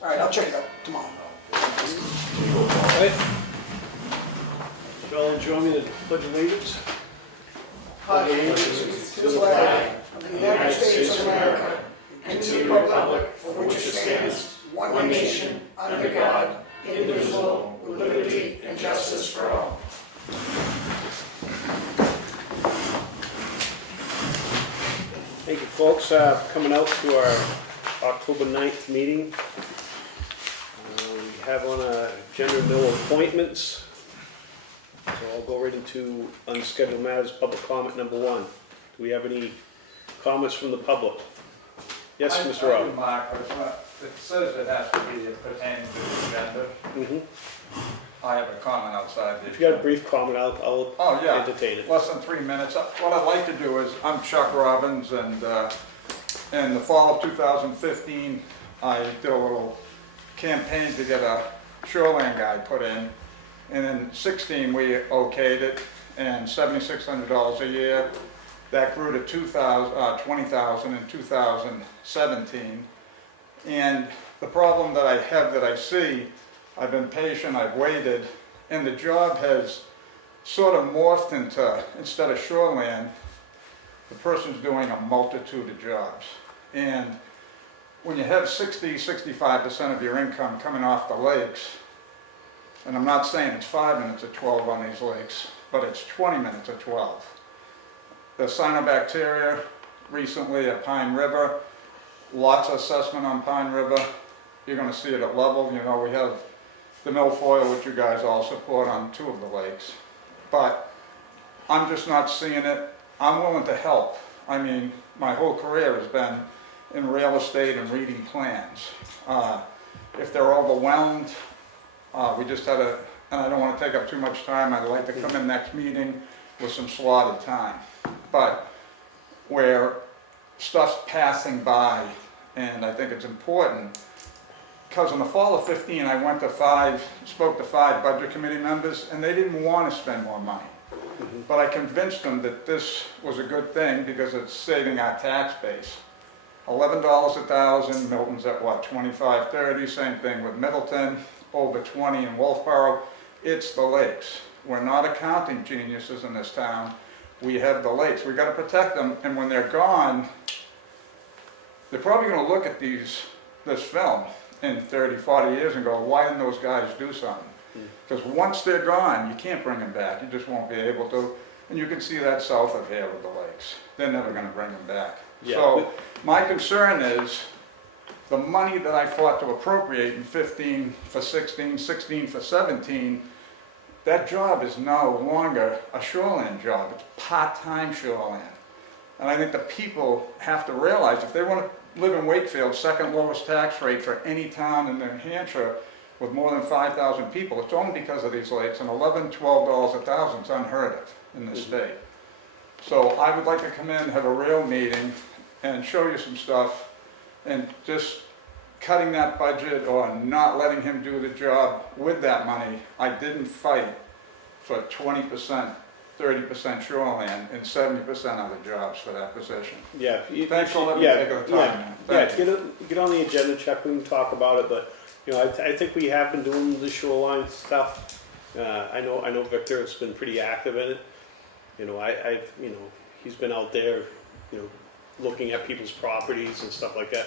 All right, I'll check it out tomorrow. Right. Shall join me in the Pledge of Allegiance? Pledge allegiance to the flag of the United States of America and to the republic for which it stands, one nation, under God, indivisible, with liberty and justice for all. Thank you, folks, coming out to our October 9th meeting. We have on our agenda no appointments, so I'll go right into unscheduled matters, public comment number 1. Do we have any comments from the public? Yes, Mr. I do, Rowe. Mark, but it says it has to be pertaining to the agenda. Mhm. I have a comment outside. If you got a brief comment, I'll Oh, yeah. entertain it. Less than 3 minutes. What I'd like to do is, I'm Chuck Robbins, and in the fall of 2015, I did a little campaign to get a shoreline guide put in. And in 16, we okayed it, and $7,600 a year. That grew to $20,000 in 2017. And the problem that I have that I see, I've been patient, I've waited, and the job has sort of morphed into, instead of shoreland, the person's doing a multitude of jobs. And when you have 65% of your income coming off the lakes, and I'm not saying it's 5 minutes of 12 on these lakes, but it's 20 minutes of 12. The cyanobacteria recently at Pine River, lots of assessment on Pine River. You're going to see it at level. You know, we have the milfoil, which you guys all support on 2 of the lakes. But I'm just not seeing it. I'm willing to help. I mean, my whole career has been in real estate and reading plans. If they're overwhelmed, we just had and I don't want to take up too much time. I'd like to come in next meeting with some slotted time. But where stuff's passing by, and I think it's important, because in the fall of 15, I went to spoke to 5 budget committee members, and they didn't want to spend more money. But I convinced them that this was a good thing because it's saving our tax base. $11 a thousand, Milton's at what, 25, 30, same thing with Middleton, over 20 in Wolfboro. It's the lakes. We're not accounting geniuses in this town. We have the lakes. We've got to protect them, and when they're gone, they're probably going to look at this film in 30, 40 years and go, why didn't those guys do something? Because once they're gone, you can't bring them back. You just won't be able to. And you can see that south of here with the lakes. They're never going to bring them back. Yeah, so my concern is the money that I fought to appropriate in 15 for 16, 16 for 17, that job is no longer a shoreline job. It's part-time shoreline. And I think the people have to realize if they want to live in Wakefield, second lowest tax rate for any town in New Hampshire with more than 5,000 people, it's only because of these lakes, and $11, $12 a thousand is unheard of in this state. So I would like to come in, have a real meeting, and show you some stuff, and just cutting that budget or not letting him do the job with that money. I didn't fight for 20%, 30% shoreline and 70% other jobs for that position. Yeah. Thanks for letting me take the time. Get on the agenda, Chuck, we can talk about it, but you know, I think we have been doing the shoreline stuff. I know Victor has been pretty active in it. You know, I've he's been out there, looking at people's properties and stuff like that.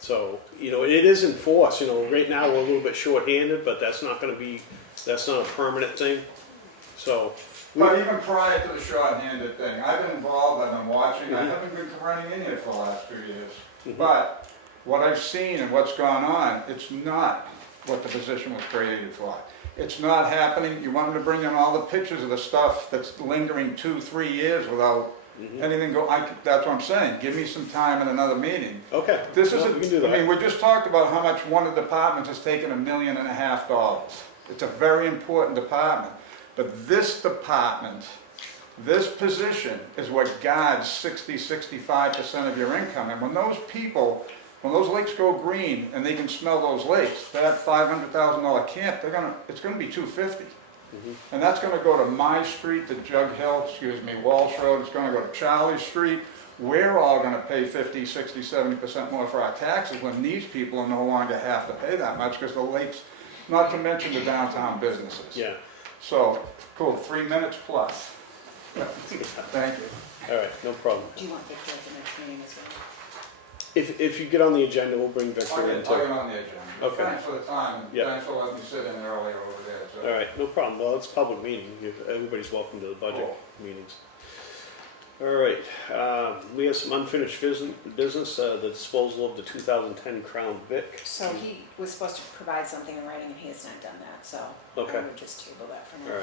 So, it is enforced. Right now we're a little bit short-handed, but that's not a permanent thing. So. But even prior to the short-handed thing, I've been involved, I've been watching, I haven't been running in here for the last 2 years. But what I've seen and what's gone on, it's not what the position was created for. It's not happening. You want them to bring in all the pictures of the stuff that's lingering 2-3 years without anything that's what I'm saying. Give me some time in another meeting. Okay. This we can do that. I mean, we just talked about how much one of the departments has taken $1.5 million. It's a very important department. But this department, this position is what guards 60-65% of your income. And when those lakes go green and they can smell those lakes, that $500,000 camp, it's going to be $250,000. And that's going to go to my street, to Walsh Road. It's going to go to Charlie Street, we're all gonna pay 50, 60, 70% more for our taxes when these people no longer have to pay that much because the lakes, not to mention the downtown businesses. Yeah, So, cool, 3 minutes plus. Thank you. all right, no problem. Do you want Victor at the next meeting as well? If you get on the agenda, we'll bring I'll Victor in get too. on the agenda. Okay. Thanks for the time, and Yeah. thanks for letting me sit in earlier over there, so. All right, no problem. Well, it's a public meeting. Everybody's welcome to the budget Cool. meetings. All right, we have some unfinished business, the disposal of the 2010 Crown Vic. So he was supposed to provide something in writing and he has not done that, so Okay. I would just table that for now. All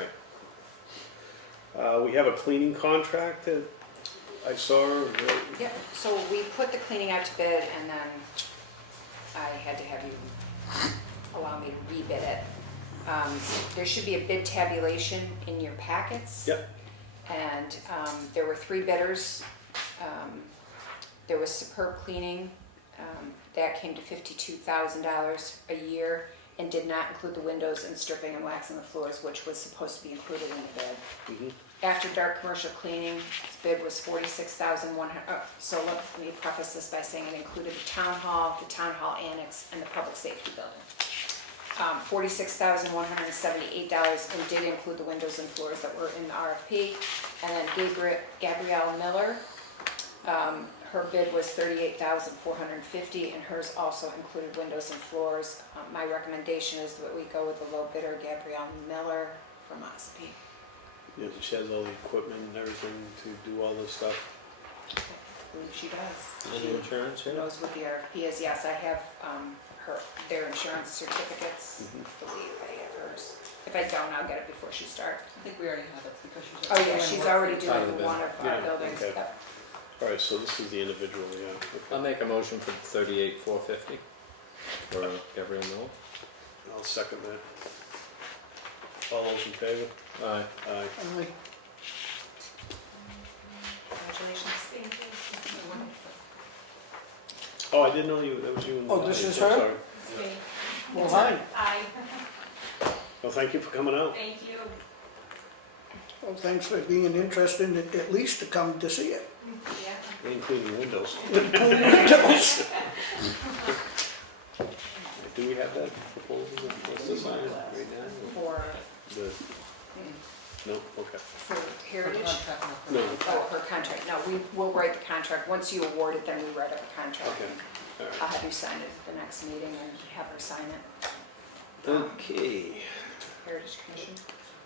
right. We have a cleaning contract that I saw. Yep, so we put the cleaning out to bid and then I had to have you allow me to rebid it. There should be a bid tabulation in your packets. Yep. And there were 3 bidders. There was Superb Cleaning, that came to $52,000 a year and did not include the windows and stripping and waxing the floors, which was supposed to be included in the bid. Mhm. After Dark Commercial Cleaning, its bid was $46,100. So let me preface this by saying it included the town hall annex, and the public safety building. $46,178 and did include the windows and floors that were in the RFP. And then Gabrielle Miller, her bid was $38,450 and hers also included windows and floors. My recommendation is that we go with the low bidder, Gabrielle Miller from Ospey. Yeah, she has all the equipment and everything to do all this stuff. I believe she does. And the insurance, She knows what the RFP is. Yes, I have their insurance certificates. Mhm. I believe I have hers. If I don't, I'll get it before she starts. I think we already have it because she's. Oh, yeah, she's already working. doing Part of one of Yeah, our buildings. okay. Yep. All right, so this is the individual, yeah. I'll Okay. make a motion for 38,450 for Gabrielle Miller. I'll second that. All those in favor? Aye. Aye. Congratulations. Oh, I didn't know that was you. in the Oh, this audience. is I'm her? sorry. Well, hi. Hi, Well, thank you for coming out. thank you. Well, thanks for being interested at least to come to see it. Yeah. Including windows. Do we have that proposal? What's the sign right now? For, The, no, okay. for Her Heritage? contract, no, No. her contract. Oh, her contract. No, we'll write the contract. Once you award it, then we write up a contract. Okay, all I'll have you sign it at the next meeting and have her sign it. right. Okay. Heritage Commission.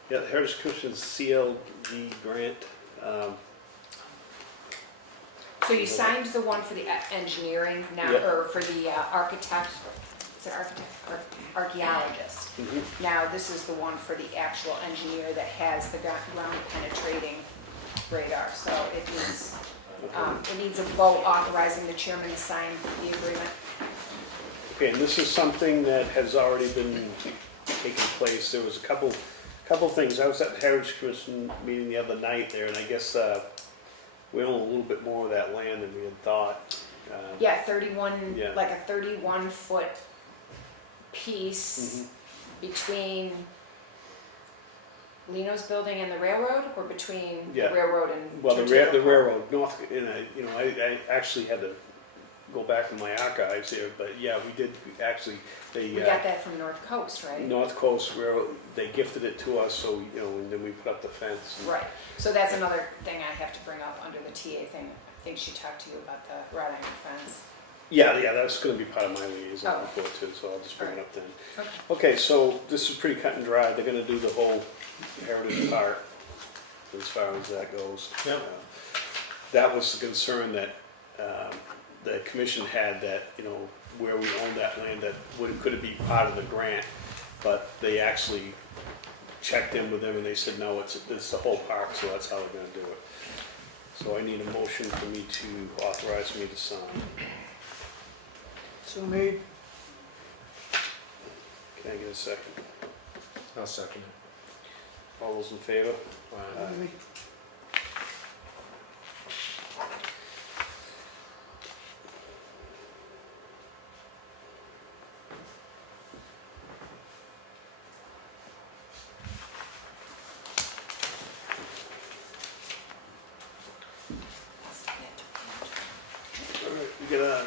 Yeah, the Heritage Commission's CLD grant. So you signed the one for the engineering now, Yep. or for the architect, is it architect, or archaeologist? Mhm. Now, this is the one for the actual engineer that has the ground penetrating radar, so it needs a vote authorizing the chairman to sign the agreement. Okay, and this is something that has already been taking place. There was a couple things. I was at the Heritage Commission meeting the other night there, and I guess we own a little bit more of that land than we had thought. Yeah, 31, Yeah. like a 31-foot piece between Lino's building and the railroad, or between the Yeah. railroad and Well, the Churchill Park? railroad north, and I actually had to go back in my archives here, but yeah, we did actually. We got that from North Coast, right? North Coast Railroad, they gifted it to us, so and then we put up the fence. and- Right, so that's another thing I have to bring up under the TA thing. I think she talked to you about the wrought iron fence. Yeah, that's going to be part of my liaison Oh. report too, so I'll just bring it up then. Okay. Okay, so this is pretty cut and dry. They're going to do the whole heritage part as far as that goes. Yep. That was the concern that the commission had, that where we own that land, that could it be part of the grant? But they actually checked in with them and they said no, it's the whole park, so that's how we're going to do it. So I need a motion for me to authorize me to sign. So made. Can I get a second? I'll second it. All those in favor? Aye.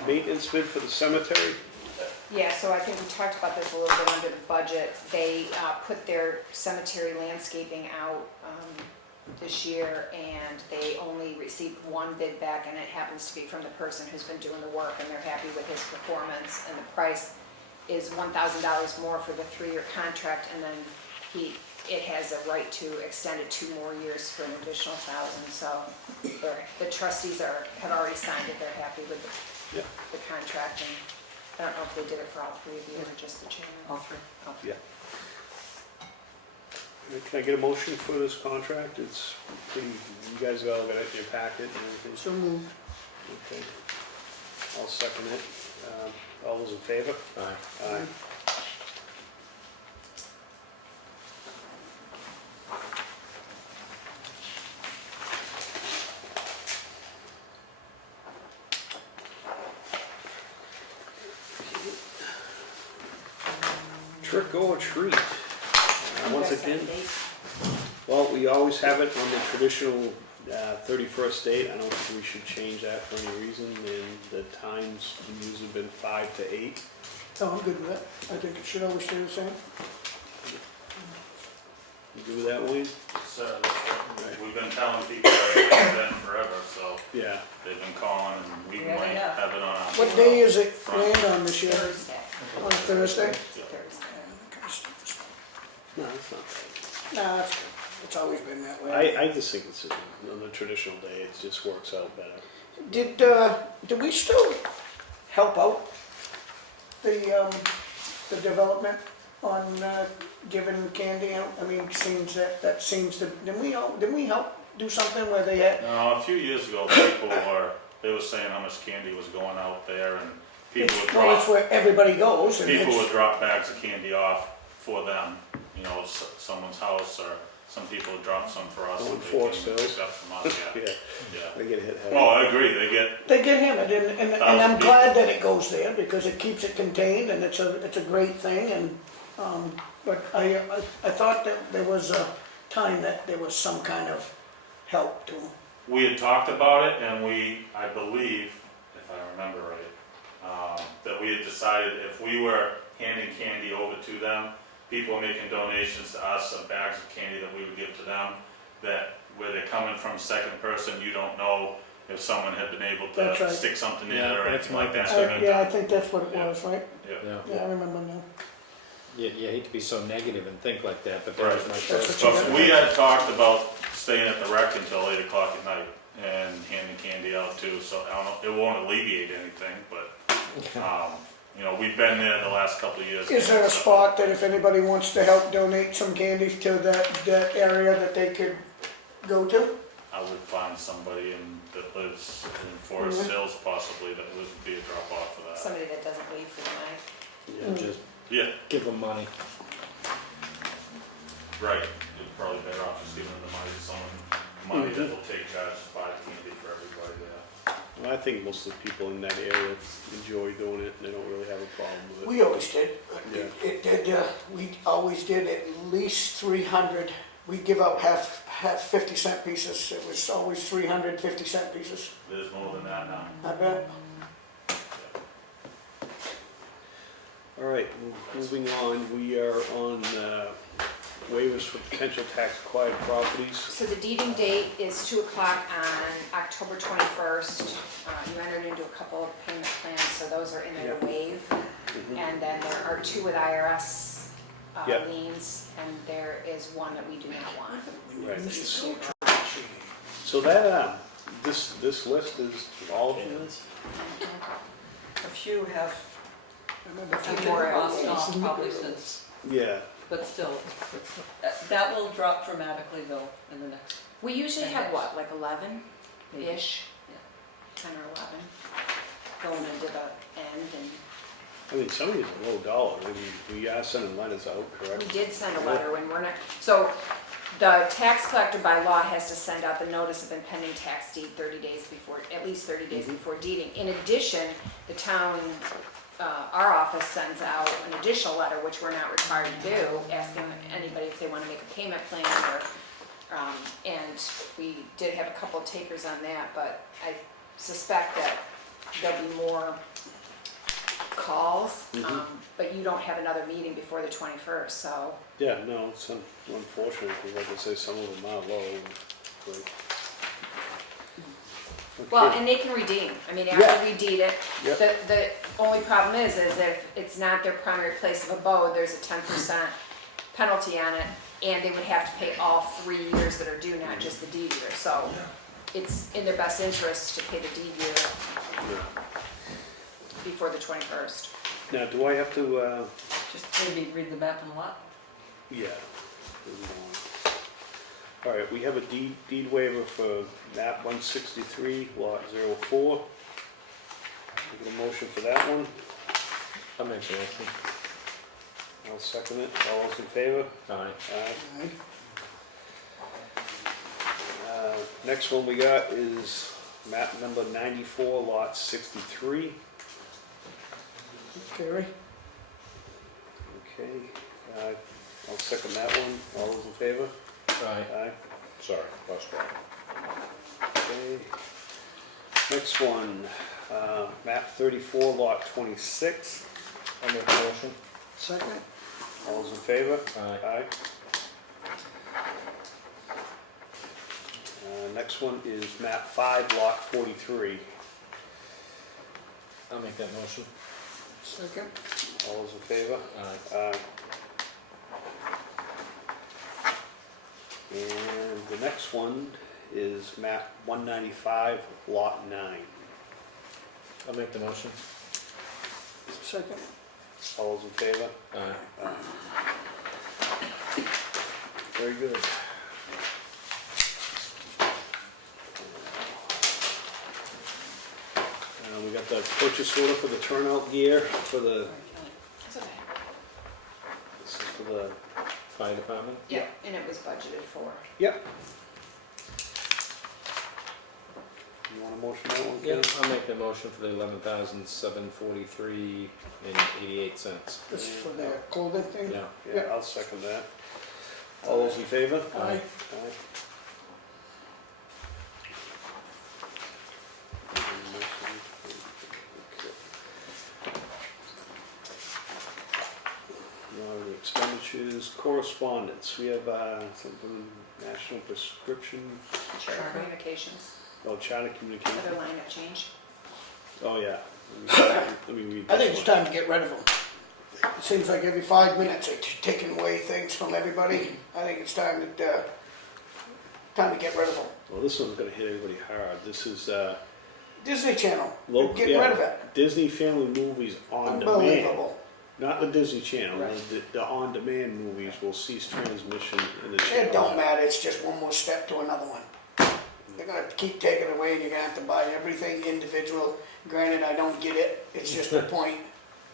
maintenance bid for the cemetery. Yeah, so I think we talked about this a little bit under the budget. They put their cemetery landscaping out this year, and they only received one bid back, and it happens to be from the person who's been doing the work, and they're happy with his performance, and the price is $1,000 more for the 3-year contract, and then it has a right to extend it 2 more years for an additional $1,000. So the trustees have already signed it. They're happy with Yeah. the contract, and I don't know if they did it for all 3 of you or just the chairman. All three. Yeah. Can I get a motion for this contract? It's pretty, you guys have all got it in your packet and everything. So moved. Okay. I'll second it. All those in favor? Aye. Aye. Trick or treat. Once You guys set a again, date? well, we always have it on the traditional 31st date. I don't think we should change that for any reason, and the times have usually been 5 to 8. Oh, I'm good with that. I think it should always stay the same. You good with that, Wayne? So, we've been telling people that it's been forever, so Yeah. they've been calling and we Yeah, might yeah. have it on our. What day is it land on this year? Thursday. On Thursday? Thursday. No, it's not Nah, that's good. It's always been that way. bad. I just think it's on the traditional day. It just works out better. Did we still help out the development on giving candy out? I mean, that seems to, didn't we help do something where they had, No, a few years ago, they were saying how much candy was going out there and people would well, it's drop, where everybody goes and people would it's, drop bags of candy off for them, someone's house, or some people would drop some for us. Oh, and they Forest came and Hills. picked up from us, Yeah, yeah. they get hit hard. Oh, I agree, they get hammered and I'm glad that it goes there because it keeps it contained and it's a great thing and, but I thought that there was a time that there was some kind of help to them. We had talked about it, and I believe, if I remember right, that we had decided if we were handing candy over to them, people were making donations to us of bags of candy that we would give to them, that where they're coming from second person, you don't know if someone had been able That's to right. stick something in it Yeah, or that's anything my like that. concern. Yeah, I think that's what it was, right? Yeah. Yeah. Yeah, I remember now. You hate to be so negative and think like that, but that was Right. my That's first. what you But we had talked about staying at the rec until 8 o'clock at night and handing candy out too, so I don't know, it won't alleviate anything, but, we've been there the last couple of years. Is there a spot that if anybody wants to help donate some candy to that area that they could go to? I would find somebody that lives in Forest Hills possibly that would be a drop off for that. Somebody that doesn't leave for the night. Yeah, just Yeah, give them money. right. You're probably better off just giving the money to someone, that will take charge to buy candy for everybody there. Well, I think most of the people in that area enjoy doing it, and they don't really have a problem with it. We always did. Yeah. It did, we always did at least 300. We'd give out half 50-cent pieces. It was always 300 50-cent pieces. There's more than that now. I bet. All right, moving on, we are on waivers for potential tax acquired properties. So the deeding date is 2 o'clock on October 21st. You entered into a couple of payment plans, so those are in there to waive. And then there are 2 with IRS Yep. liens, and there is one that we do not want. Right. So that, this list is all of them? A few have, Remember, have been more crossed off probably since, Yeah, but still, that will drop dramatically though in the next. We usually have what, like 11-ish? Maybe. 10 or 11 going into the end, and I mean, some of these are low dollar. I mean, we are sending letters out, we correct? did send a letter when we're not, so the tax collector by law has to send out the notice of impending tax deed 30 days before, at least 30 days before deeding. In addition, the town, our office sends out an additional letter, which we're not required to do, asking anybody if they want to make a payment plan or, and we did have a couple of takers on that, but I suspect that there'll be more calls, Mhm. but you don't have another meeting before the 21st, so. Yeah, no, it's unfortunate, because like I say, some of them are low. But- Well, Okay. and they can redeem, I mean, Yeah. after we deed it, Yep. the only problem is that if it's not their primary place of abode, there's a 10% penalty on it, and they would have to pay all 3 years that are due, not just the deed year, so it's in their best interest to pay the deed year Yeah. before the 21st. Now, do I have to, Just maybe read the map and lot. yeah. All right, we have a deed waiver for map 163, lot 04. Get a motion for that one. I'll make the motion. I'll second it. All those in favor? Aye. Aye. Next one we got is map number 94, lot 63. Carrie? Okay, I'll second that one. All those in favor? Aye. Aye. Sorry, lost track. Okay. Next one, map 34, lot 26. I'll make the motion. Second? All those in favor? Aye. Aye. Next one is map 5, lot 43. I'll make that motion. Second? All those in favor? Aye. Aye. And the next one is map 195, lot 9. I'll make the motion. Second? All those in favor? Aye. Very good. We got the purchase order for the turnout gear for the, It's okay. this is for the, Fire department? Yeah, and it was budgeted for. yep. You want a motion on that one, Yeah, Ken? I'll make the motion for the 11,743 and 88 cents. This is for the clothing thing? Yeah. Yeah, I'll second that. All those in favor? Aye. Aye. Now, the expenditures, correspondence, we have something, National Prescription, Charter Communications, Charter other Communication. line of change. Oh, yeah. Let me read I this think it's one. time to get rid of them. It seems like every 5 minutes they're taking away things from everybody. I think it's time to get rid of them. Well, this one's gonna hit everybody hard. This is, Disney Channel, local, get rid of it. Disney Family Movies on demand. Unbelievable. Not the Disney Channel, Right. the on-demand movies will cease transmission in the It channel. don't matter, it's just one more step to another one. They're gonna keep taking it away and you're gonna have to buy everything individual. Granted, I don't get it, it's just the point.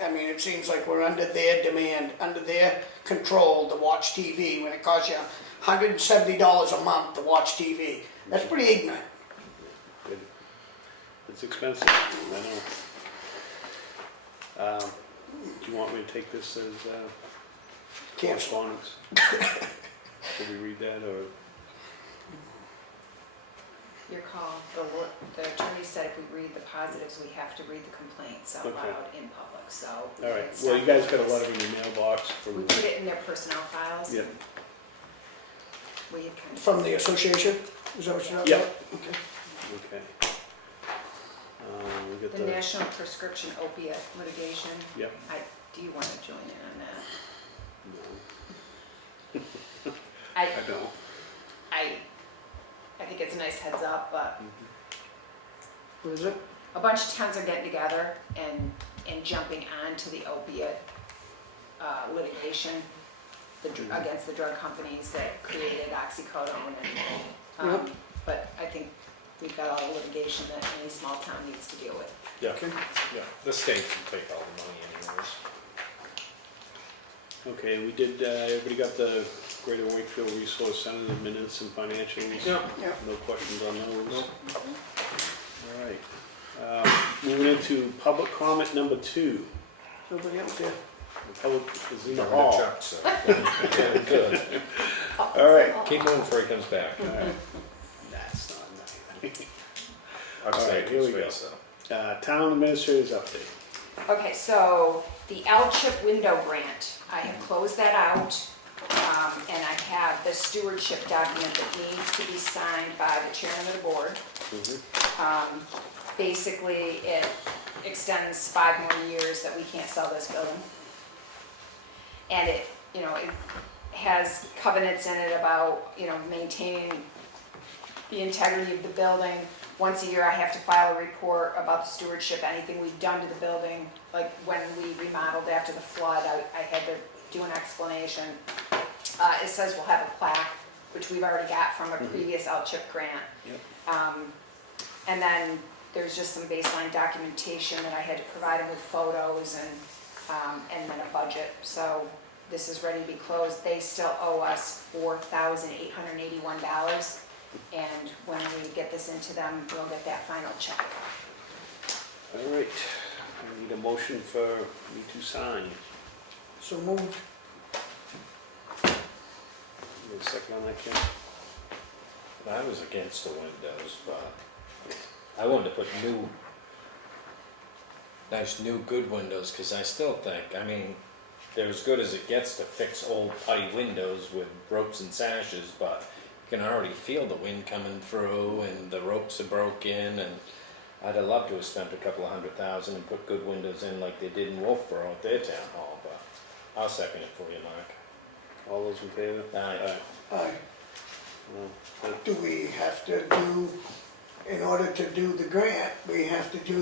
I mean, it seems like we're under their demand, under their control to watch TV when it costs you $170 a month to watch TV. That's pretty ignorant. It's expensive, I know. Do you want me to take this as Cancel. correspondence? Should we read that, or? Your call, the attorney said if we read the positives, we have to read the complaints out Okay. loud in public, so. All right, it's well, not you guys got a like letter in your mailbox We from, put it in their personnel files. yeah, We had kind of. From the association? Is that what you're talking Yeah. about? Okay. okay. We got The National Prescription Opiate Litigation. Yep. Do you want to join in on that? No, I I don't. think it's a nice heads up, but What is it? a bunch of towns are getting together and jumping onto the opiate litigation against the drug companies that created oxycodone and, but I think we've got all the litigation that any small town needs to deal with. Yeah, yeah, the state can take all the money anyways. Okay, we did, everybody got the Greater Wakefield Resource Center, the minutes and financials? Yeah. Yeah. No questions on those? Nope. All right. Moving into public comment number 2. Nobody else here? The public is in the Talking to hall. Chuck, so. Yeah, good. All right. Keep moving before he comes back. All right. That's not nice. I'd All say right, here we his go. face, Town administrators update. Okay, so the L-chip window grant, I have closed that out. And I have the stewardship document that needs to be signed by the chairman of the board. Basically, it extends 5 more years that we can't sell this building. And it, you know, it has covenants in it about, you know, maintaining the integrity of the building. Once a year, I have to file a report about the stewardship, anything we've done to the building. Like when we remodeled after the flood, I had to do an explanation. It says we'll have a plaque, which we've already got from a previous L-chip grant. Yep. And then there's just some baseline documentation that I had to provide them with photos and then a budget. So this is ready to be closed. They still owe us $4,881. And when we get this into them, we'll get that final check. All right, I need a motion for me to sign. So moved. Need a second on that, Ken? I was against the windows, but I wanted to put nice new good windows, because I still think, I mean, they're as good as it gets to fix old putty windows with ropes and sashes, but you can already feel the wind coming through and the ropes are broken, and I'd have loved to have spent a couple of $100,000 and put good windows in like they did in Wolfboro at their town hall, but I'll second it for you, Mark. All those in favor? Aye. Aye. Well, Do we have to do, in order to do the grant, we have to do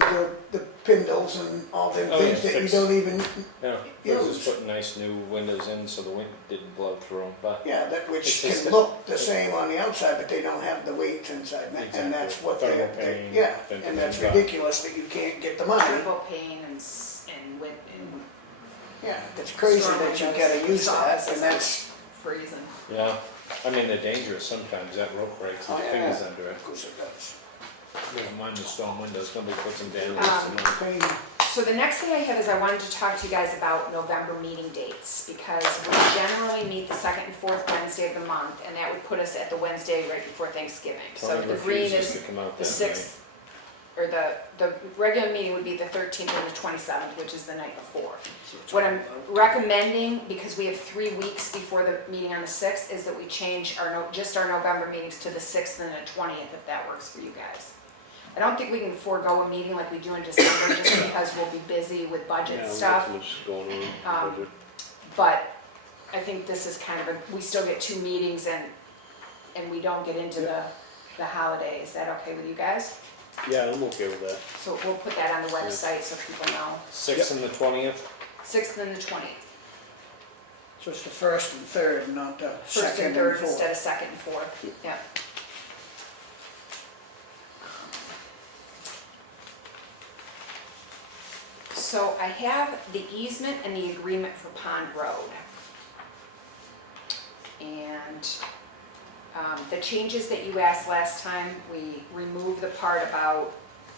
the spindles and all them Oh, things yeah, that you fix- don't even, Yeah, I was Use. just putting nice new windows in so the wind didn't blow through them, but yeah, that which It's just can a- look the same on the outside, but they don't have the weight inside. And that's Exactly. what Thermal they, paint, yeah, thin- and that's thin- ridiculous that you can't get the money. Triple pane and with, and Yeah, it's crazy Strong that you windows, gotta use that, soft and that's, freezing. yeah, I mean, they're dangerous sometimes, that rope breaks and Oh, your yeah. fingers under it. of course it does. Never mind the storm windows, nobody puts them down. Pain. So the next thing I have is I wanted to talk to you guys about November meeting dates, because we generally meet the second and fourth Wednesday of the month, and that would put us at the Wednesday right before Thanksgiving. So Tony the green refuses is to come out the that 6th, or the regular meeting would be the 13th and the 27th, which is the night before. What I'm recommending, because we have 3 weeks before the meeting on the 6th, is that we change just our November meetings to the 6th and the 20th, if that works for you guys. I don't think we can forego a meeting like we do in December, just because we'll be busy with budget yeah, stuff. not much going on with the budget. But I think this is kind of we still get 2 meetings and we don't get into the holiday. Is that okay with you guys? Yeah, I'm okay with that. So we'll put that on the website so people know. 6th and the 20th? 6th and the 20th. So it's the first and third, not the First second and and third fourth. instead of second and fourth. Yeah. So I have the easement and the agreement for Pond Road. And the changes that you asked last time, we removed the part about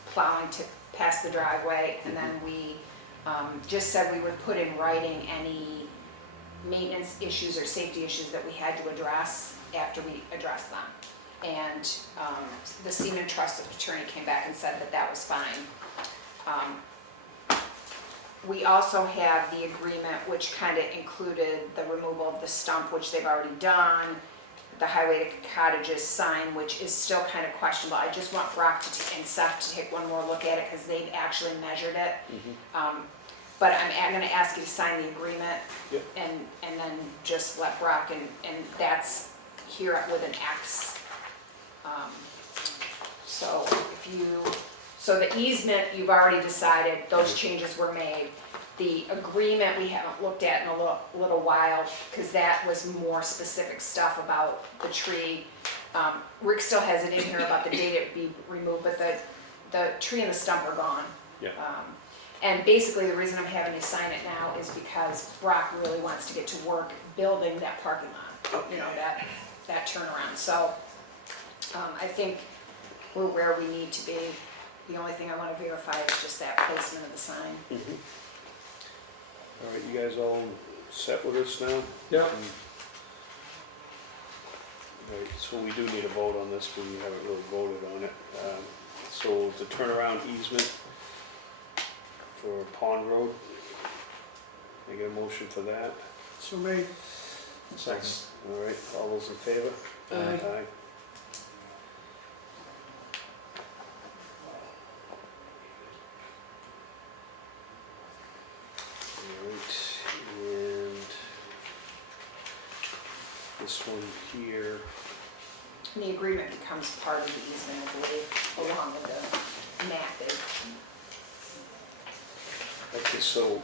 plowing to pass the driveway, and then we just said we would put in writing any maintenance issues or safety issues that we had to address after we addressed them. And the Seaman Trust attorney came back and said that that was fine. We also have the agreement, which kind of included the removal of the stump, which they've already done, the Highway to Cottages sign, which is still kind of questionable. I just want Brock and Seth to take one more look at it, because they've actually measured it. But I'm gonna ask you to sign the agreement. Yep. And then just let Brock, and that's here with an X. So so the easement, you've already decided, those changes were made. The agreement, we haven't looked at in a little while, because that was more specific stuff about the tree. Rick still has it in here about the date it would be removed, but the tree and the stump are gone. Yeah. And basically, the reason I'm having you sign it now is because Brock really wants to get to work building that parking lot, you know, that turnaround. So I think we're where we need to be. The only thing I want to verify is just that placement of the sign. All right, you guys all set with us now? Yeah. Right, so we do need a vote on this, but we haven't really voted on it. So the turnaround easement, for Pond Road. I get a motion for that. So made. Second. All right, all those in favor? Aye. Aye. Alright, and this one here, And the agreement becomes part of the easement, I believe, along with the map. okay, so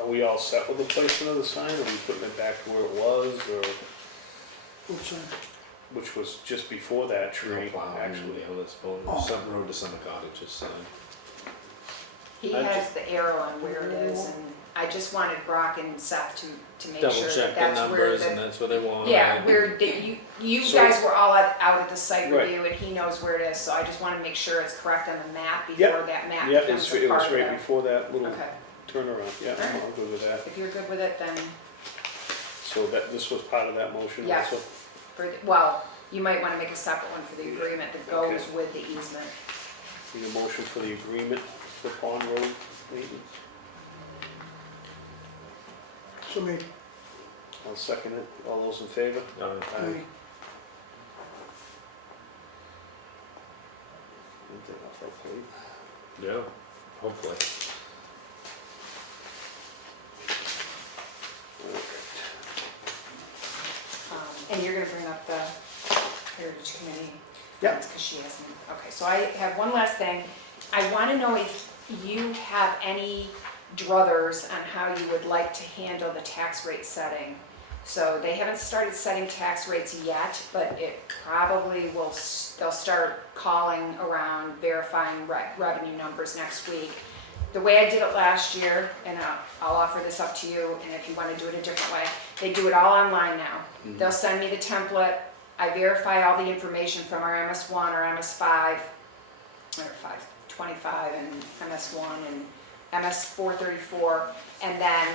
are we all set with the placement of the sign? Are we putting it back to where it was, or, Which one? which was just before that tree, actually? Oh. Some road to Summer Cottages sign. He I'm has the arrow on where it is, and I just wanted Brock and Seth to make Double sure check that the that's where numbers and the, that's where they want yeah, it. where you So- guys were all out at the site Right. review, and he knows where it is, so I just wanna make sure it's correct on the map Yep. before that map Yeah, becomes it a part was of right the. before that little Okay, turnaround, yeah, Alright. I'll go with that. if you're good with it, then, So that, this was part of that motion Yeah. also? well, you might wanna make a separate one for the agreement that goes Okay. with the easement. Need a motion for the agreement for Pond Road maintenance? So made. I'll second it. All those in favor? Aye. Anything off our plate? Yeah, hopefully. And you're gonna bring up the Heritage Committee? Yeah. Because she hasn't, okay, so I have one last thing. I wanna know if you have any druthers on how you would like to handle the tax rate setting. So they haven't started setting tax rates yet, but it probably will, they'll start calling around verifying revenue numbers next week. The way I did it last year, and I'll offer this up to you, and if you wanna do it a different way, they do it all online now. They'll send me the template, I verify all the information from our MS1 or MS5, or 525 and MS1 and MS434, and then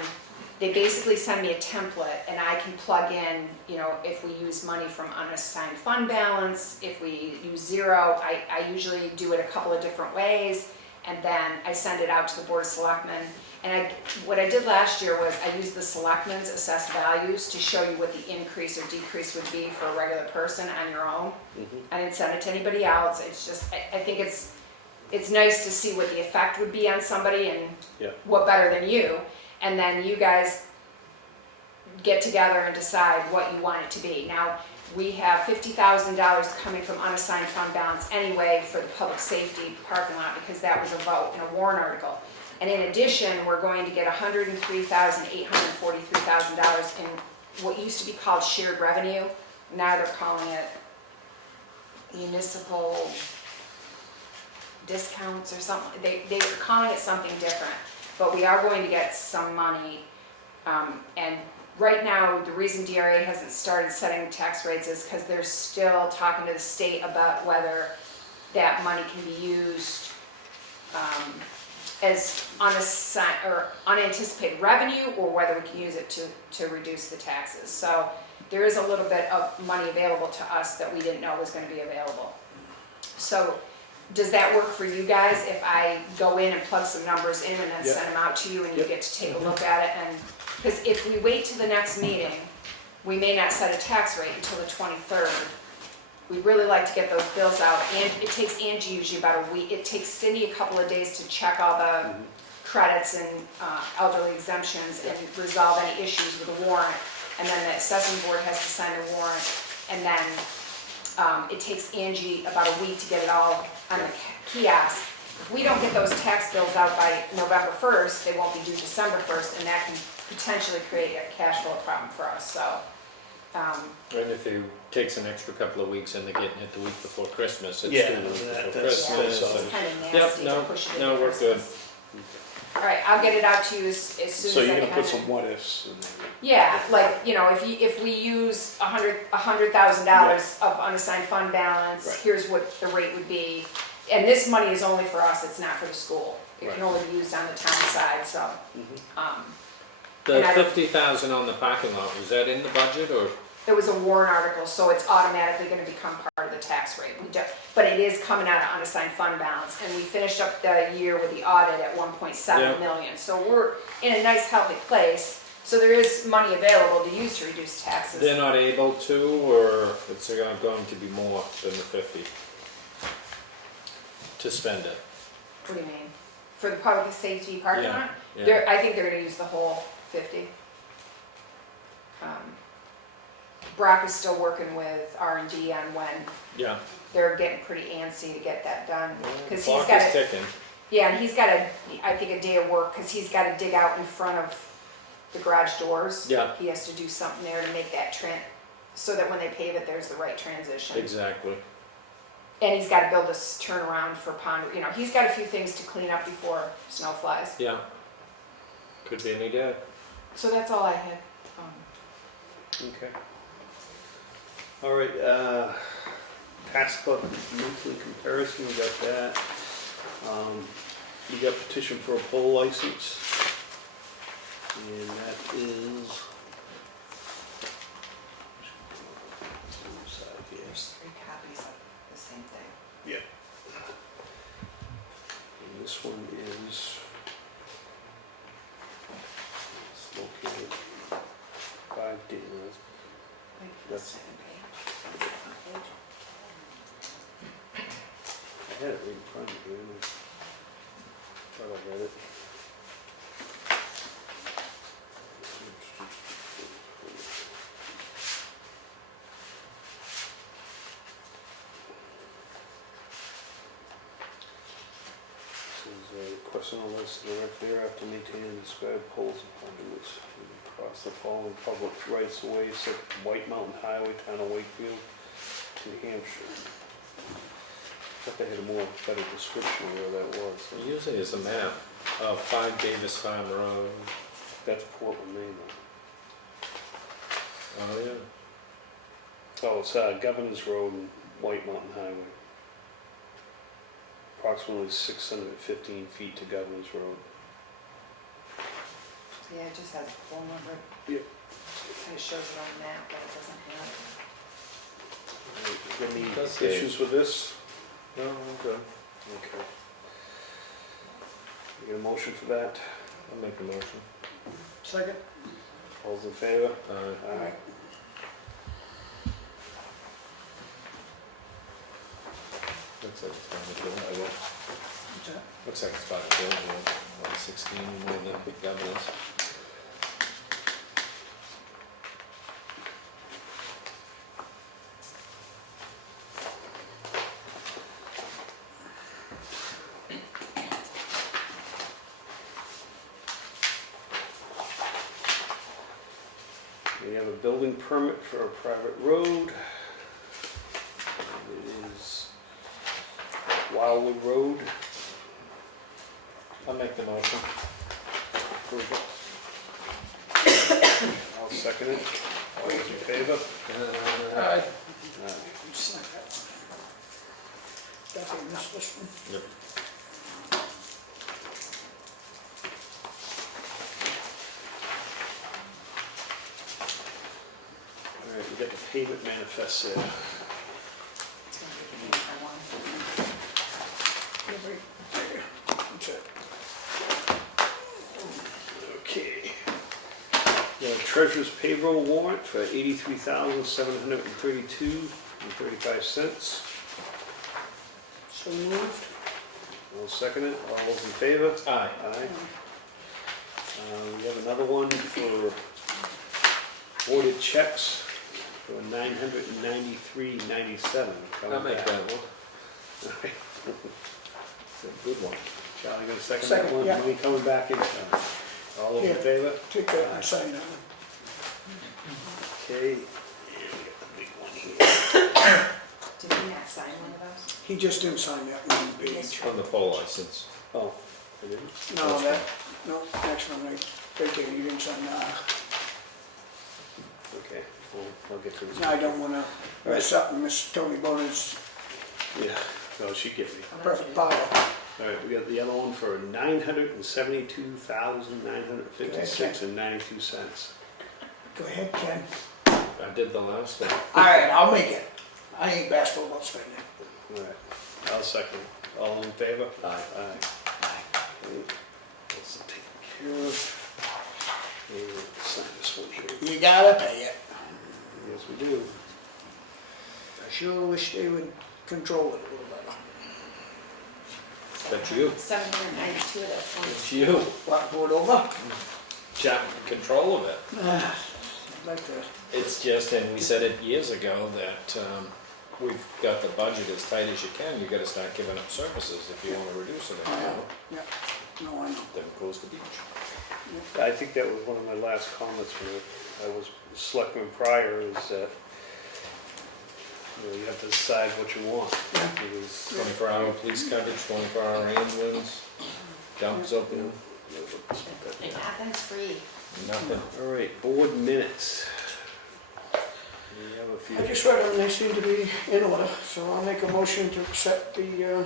they basically send me a template and I can plug in, you know, if we use money from unassigned fund balance, if we use zero, I usually do it a couple of different ways, and then I send it out to the Board of Selectmen. And what I did last year was I used the Selectmen's assessed values to show you what the increase or decrease would be for a regular person on your own. I didn't send it to anybody else, it's just, I think it's nice to see what the effect would be on somebody and Yeah. what better than you. And then you guys get together and decide what you want it to be. Now, we have $50,000 coming from unassigned fund balance anyway for the public safety parking lot because that was a vote in a warrant article. And in addition, we're going to get $103,843,000 in what used to be called shared revenue. Now they're calling it municipal discounts or something. They're calling it something different. But we are going to get some money. And right now, the reason DRA hasn't started setting tax rates is because they're still talking to the state about whether that money can be used as unassigned or unanticipated revenue, or whether we can use it to reduce the taxes. So there is a little bit of money available to us that we didn't know was going to be available. So does that work for you guys if I go in and plug some numbers in and then Yep. send them out to you and you Yep. get to take a look at it? And because if we wait to the next meeting, we may not set a tax rate until the 23rd. We'd really like to get those bills out, and it takes Angie usually about a week. It takes Cindy a couple of days to check all the credits and elderly exemptions and resolve any issues with the warrant. And then the assessing board has to sign the warrant, and then it takes Angie about a week to get it all on the kiosk. If we don't get those tax bills out by November 1st, they won't be due December 1st, and that can potentially create a cash flow problem for us, so. And if it takes an extra couple of weeks and they're getting it the week before Christmas, it's Yeah, due the week that- before that's- Yeah, Christmas. so- it's and- kind of Yep, nasty to no, push it no, into we're good. Christmas. All right, I'll get it out to you as soon as I can. So you're gonna put some what ifs in there? Yeah, like, you know, if we use $100,000 of unassigned fund balance, Right. here's what the rate would be. And this money is only for us, it's not for the school. It can Right. only be used on the town side, so. The And I don't- 50,000 on the parking lot, was that in the budget or? it was a warrant article, so it's automatically gonna become part of the tax rate. But it is coming out of unassigned fund balance, and we finished up the year with the audit at 1.7 Yeah. million. So we're in a nice, healthy place, so there is money available to use to reduce taxes. They're not able to, or it's going to be more than the 50 to spend it? What do you mean? For the public safety parking Yeah, lot? yeah. I think they're gonna use the whole 50. Brock is still working with R&D on when Yeah. they're getting pretty antsy to get that done. Cause he's Clock got is to, ticking. yeah, and he's got I think a day of work, cause he's gotta dig out in front of the garage doors. Yeah. He has to do something there to make that so that when they pave it, there's the right transition. Exactly. And he's gotta build this turnaround for pond, he's got a few things to clean up before snow flies. Yeah. Could be any day. So that's all I had. Okay. All right, tax club monthly comparison, we got that. You got petition for a poll license. And that is. There's 3 copies of the same thing. Yeah. And this one is. It's located 5 days. Wait for the That's- second page. The second page. I had it right in front of me. I thought I read it. Says, question on list, direct thereafter maintaining and describe poles and conduits across the following public rights of way, except White Mountain Highway, town of Wakefield, New Hampshire. I thought they had a more better description of where that was. Usually it's a map of 5 Davis Farm Road. That's Portland, Maine. Oh, yeah. Oh, it's Governor's Road and White Mountain Highway. Approximately 615 feet to Governor's Road. Yeah, it just has a phone number. Yep. And it shows it on the map, but it doesn't have. Any Does say- issues with this? No, I'm good. Okay. You get a motion for that? I'll make a motion. Second? All's in favor? Aye. Looks like it's about to build, I will. What's that? Looks like it's about to build, 116 with the governors. We have a building permit for a private road. It is Wildwood Road. I'll make the motion. Approval. I'll second it. All those in favor? Aye. Aye. Sign that one. Definitely missed this one. Yep. All right, we got the payment manifest there. It's gonna be the for one. Yeah, right there. That's it. Okay. The treasurer's payroll warrant for $83,732.35. So moved. I'll second it. All those in favor? Aye. Aye. We have another one for voided checks for $993.97. I'll make that one. It's a good one. Charlie, you gonna second Second, that one? yeah. Money coming back in. All those in Yeah. favor? Take that and sign that one. Okay. And we got the big one here. Did he not sign one of those? He just didn't sign that one page. On the poll license. Oh, I didn't? No, no, next one, right there, you didn't sign that. Okay, well, I'll get to this. I don't wanna mess up Miss Tony Bonner's Yeah, no, she get me. perfect pile. All right, we got the other one for $972,956.92. Go ahead, Ken. I did the last one. All right, I'll make it. I ain't bashful about spending. All right, I'll second. All in favor? Aye. Aye. Okay. That's taken care of. And we'll sign this one here. You gotta pay it. Yes, we do. I sure wish they would control it a little better. That's you. 792 of that's one. It's you. What, go it over? Chap, control of it. I'd like to, It's just, and we said it years ago, that we've got the budget as tight as you can. You gotta start giving up services if you wanna reduce it. yeah, no, I know. Then close the beach. I think that was one of my last comments when I was selectman prior, is that, you know, you have to decide what you want. Because 24-hour police coverage, 24-hour ambulance, dumps open, And Athens free. nothing. All right, board minutes. We have a few. I just read them, they seem to be in order, so I'll make a motion to accept the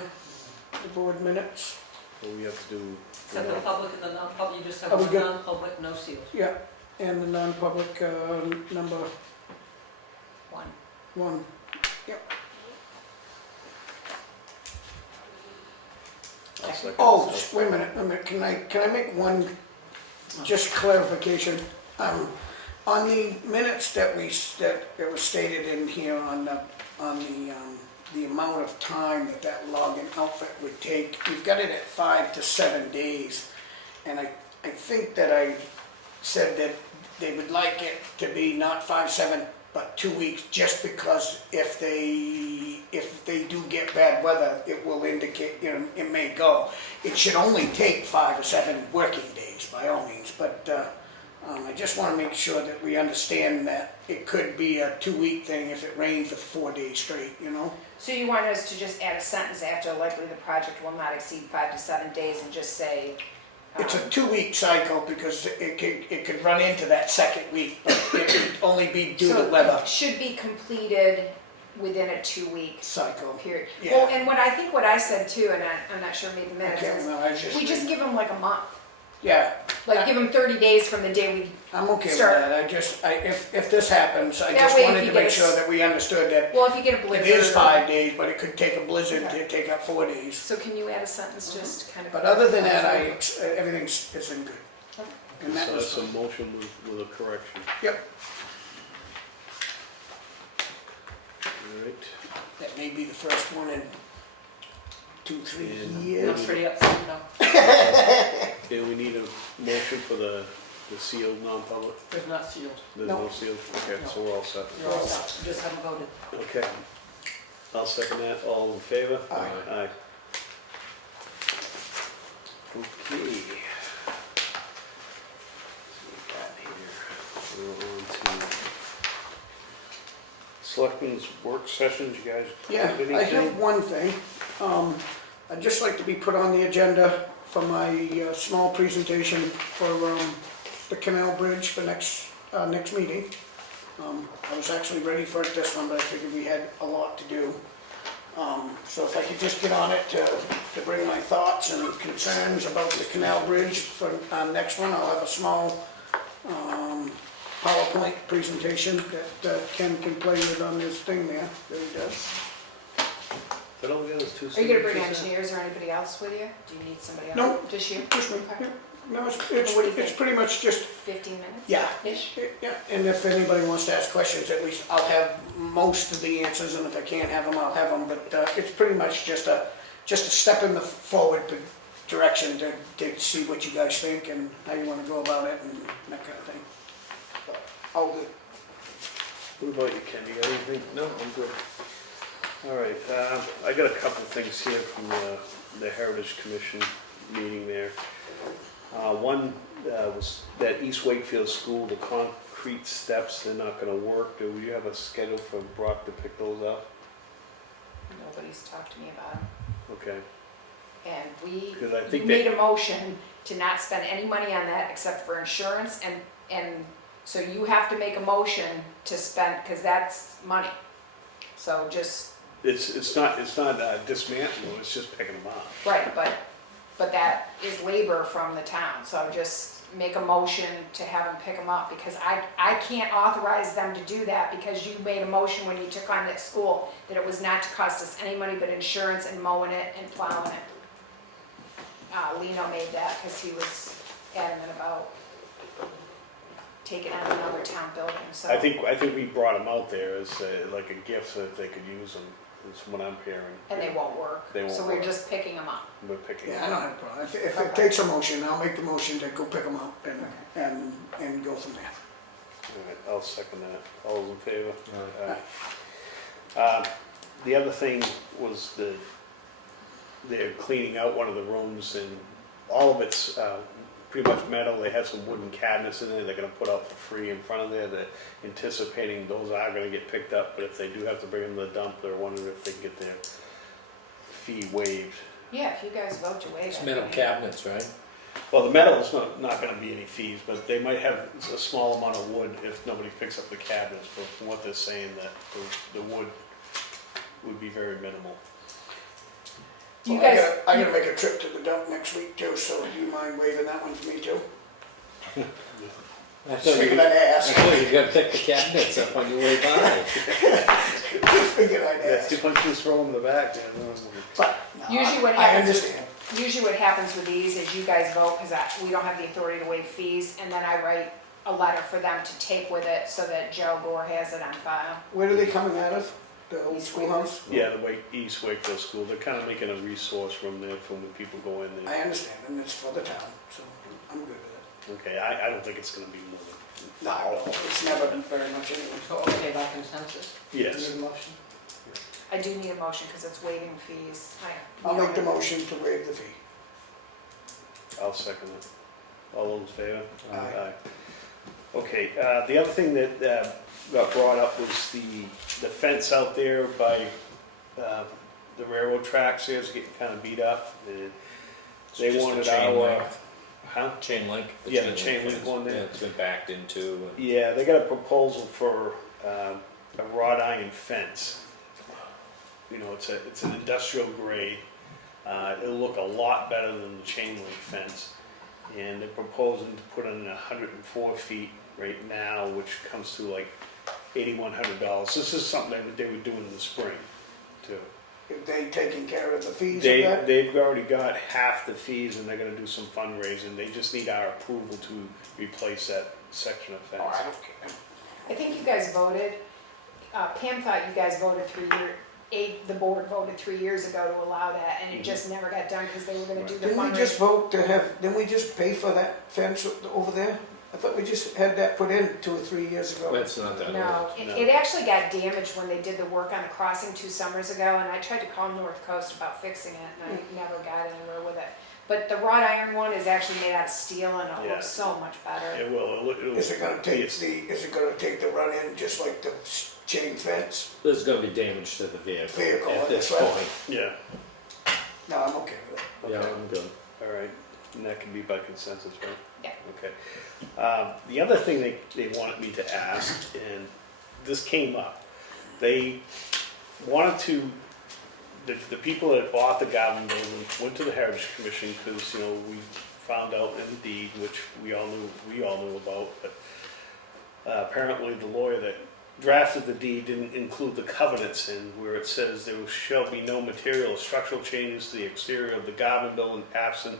board minutes. What we have to do. Except the public and the non-public, you just have Are we one good? non-public, no seals. Yeah, and the non-public, number One. 1. Yep. I'll second. Oh, just wait a minute, can I make one, just clarification? On the minutes that it was stated in here on the amount of time that logging outfit would take, you've got it at 5 to 7 days. And I think that I said that they would like it to be not 5, 7, but 2 weeks, just because if they do get bad weather, it will indicate, you know, it may go. It should only take 5 or 7 working days by all means, but I just want to make sure that we understand that it could be a 2-week thing if it rained for 4 days straight, you know? So you want us to just add a sentence after likely the project will not exceed 5 to 7 days and just say. It's a 2-week cycle because it could run into that second week, but it could only be due to So weather it should be completed within a 2-week cycle. period. Yeah. Well, and what I said too, and I'm not sure I made the I minutes, can't is remember, I was just. we just give them like a month. Yeah, Like give them 30 days from the day we, I'm okay with Start. that. If this happens, I That just way if wanted you to get make a sure s- that we understood that well, if you get a it blizzard. is 5 days, but it could take a blizzard Okay. to take up 4 days. So can you add a sentence just kind of. But other than that, everything's in good. And that So was, that's a motion with a correction. yep, All right. that may be the first one in 2-3 And- I'm years. pretty upset now. Okay, we need a motion for the sealed non-public. It's not sealed. There's No. no sealed? Okay, so we're all set. You're all set. You just haven't voted. Okay. I'll second that. All in favor? Aye. Aye. Okay. We're on to Selectmen's work sessions, you guys Yeah, have I have anything? one thing. I'd just like to be put on the agenda for my small presentation for the Comeau Bridge for next meeting. I was actually ready for it this one, but I figured we had a lot to do. So if I could just get on it to bring my thoughts and concerns about the Canal Bridge for next one, I'll have a small PowerPoint presentation that Ken can play with on his thing there, that he does. That all we got is two Are you gonna bring signatures? engineers or anybody else with you? Do you need somebody else? No. Just you? Just me, Okay. yeah. No, What do you it's think? pretty much just, 15 minutes? yeah. Ish? Yeah, and if anybody wants to ask questions, at least I'll have most of the answers, and if I can't have them, I'll have them, but it's pretty much just a step in the forward direction to see what you guys think and how you wanna go about it and that kind of thing. But I'll do. What about you, Ken? You got anything? No, I'm good. All right, I got a couple things here from the Heritage Commission meeting there. One was that East Wakefield School, the concrete steps, they're not gonna work. Do you have a schedule for Brock to pick those up? Nobody's talked to me about them. Okay, And we because I think made that, a motion to not spend any money on that except for insurance, and so you have to make a motion to spend, because that's money. So just, it's not dismantling, it's just picking them up. right, but that is labor from the town, so just, make a motion to have them pick them up, because I can't authorize them to do that, because you made a motion when you took on that school that it was not to cost us any money but insurance and mowing it and plowing it. Lino made that because he was adamant about taking on another town building, so. I think we brought them out there as like a gift so that they could use them, is what I'm hearing. And they won't work. They won't So we're work. just picking them up. We're picking Yeah, I them don't up. have a problem. If it takes a motion, I'll make the motion to go pick them up and go from there. All right, I'll second that. All those in favor? Aye. The other thing was they're cleaning out one of the rooms, and all of it's pretty much metal. They have some wooden cabinets in there they're gonna put out for free in front of there. They're anticipating those are gonna get picked up, but if they do have to bring them to the dump, they're wondering if they can get their fee waived. Yeah, if you guys vote to waive It's it. metal cabinets, right? Well, the metal is not gonna be any fees, but they might have a small amount of wood if nobody picks up the cabinets, but from what they're saying, that the wood would be very minimal. You Well, guys, I gotta make a trip to the dump next week too, so do you mind waiving that one for me too? I Just figured I'd ask. thought you were gonna pick the cabinets up on your way by. Just figured I'd Yeah, ask. too much just throw them in the back, yeah. But, no, Usually what I happens is- understand. usually what happens with these is you guys vote, because we don't have the authority to waive fees, and then I write a letter for them to take with it so that Joe Gore has it on file. Where are they coming out of? The old East schoolhouse? Yeah, the East Wakefield School, they're kind of making a resource room there for when people go in I there. understand, and it's for the town, so I'm good with it. Okay, I don't think it's gonna be more than No, it's never been very much anyway. So, okay, by consensus? Yes. Need a motion? I do need a motion because it's waiving fees. I'll make the motion to waive the fee. I'll second it. All those in favor? Aye. Okay, the other thing that got brought up was the fence out there by the railroad tracks there is getting kind of beat up. And they Just a wanted chain our, link. huh? Chain link? Yeah, the chain link fence. one there. Yeah, it's been backed into. Yeah, they got a proposal for a wrought iron fence. You know, it's an industrial grade. It'll look a lot better than the chain link fence. And they're proposing to put in 104 feet right now, which comes to like $8,100. This is something they would do in the spring too. If they taking care of the fees of that? They've already got half the fees and they're gonna do some fundraising. They just need our approval to replace that section of Oh, fence. I don't care. I think you guys voted, Pam thought you guys voted the board voted 3 years ago to allow that, and it just never got done because they were gonna do the Didn't we just fundraising. vote to have, didn't we just pay for that fence over there? I thought we just had that put in 2 or 3 years ago. It's not that No, old. No. it actually got damaged when they did the work on the crossing 2 summers ago, and I tried to call North Coast about fixing it, and I never got anywhere with it. But the wrought iron one is actually made out of steel, and it Yeah. looks so much better. It will. It'll Is it gonna take it's- is it gonna take the run in just like the chain fence? There's gonna be damage to the vehicle at this that's right. point. Yeah. No, I'm okay with it. Yeah, Okay. I'm good. All right, and that can be by consensus, right? Yeah. Okay. The other thing they wanted me to ask, and this came up, they wanted to, the people that bought the Goblin building went to the Heritage Commission because, you know, we found out in the deed, which we all knew about, but apparently the lawyer that drafted the deed didn't include the covenants in where it says there shall be no material or structural changes to the exterior of the Goblin building absent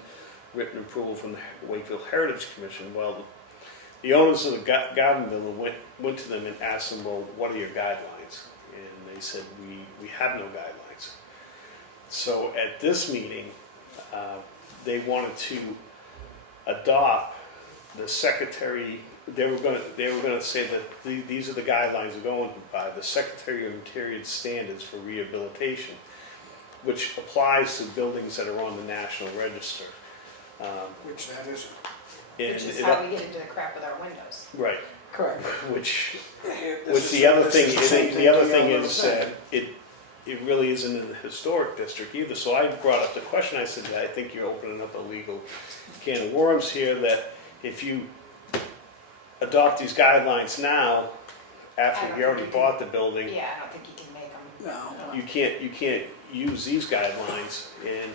written approval from the Wakefield Heritage Commission. Well, the owners of the Goblin building went to them and asked them, well, what are your guidelines? And they said, we have no guidelines. So at this meeting, they wanted to adopt the secretary. They were going to say that these are the guidelines we're going by, the Secretary of Interior standards for rehabilitation, which applies to buildings that are on the National Register. Which that is. Which is how we get into the crap with our windows. Right. Correct. Which This the other this thing is the is, same the other to thing other is thing. it really isn't in the historic district either. So I brought up the question. I said, I think you're opening up a legal can of worms here. That if you adopt these guidelines now, after you already bought the building, Yeah, I don't think you can make them. No. you can't use these guidelines. And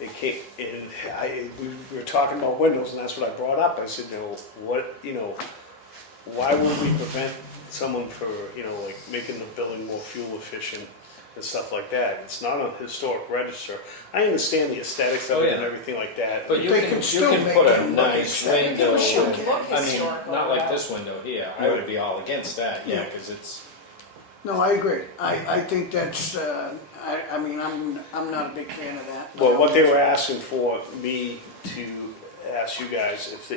it came, and we were talking about windows, and that's what I brought up. I said, why would we prevent someone for, like making the building more fuel efficient and stuff like that? It's not on historic register. I understand the aesthetics of Oh, it yeah. and everything like that. But you They can can still make put a them look nice aesthetic. window. They should look I mean, historical, not like yeah. this window here. I would be all against that. Yeah, Yeah. because it's. No, I agree. I think that's, I mean, I'm not a big fan of that. Well, what they were asking for me to ask you guys if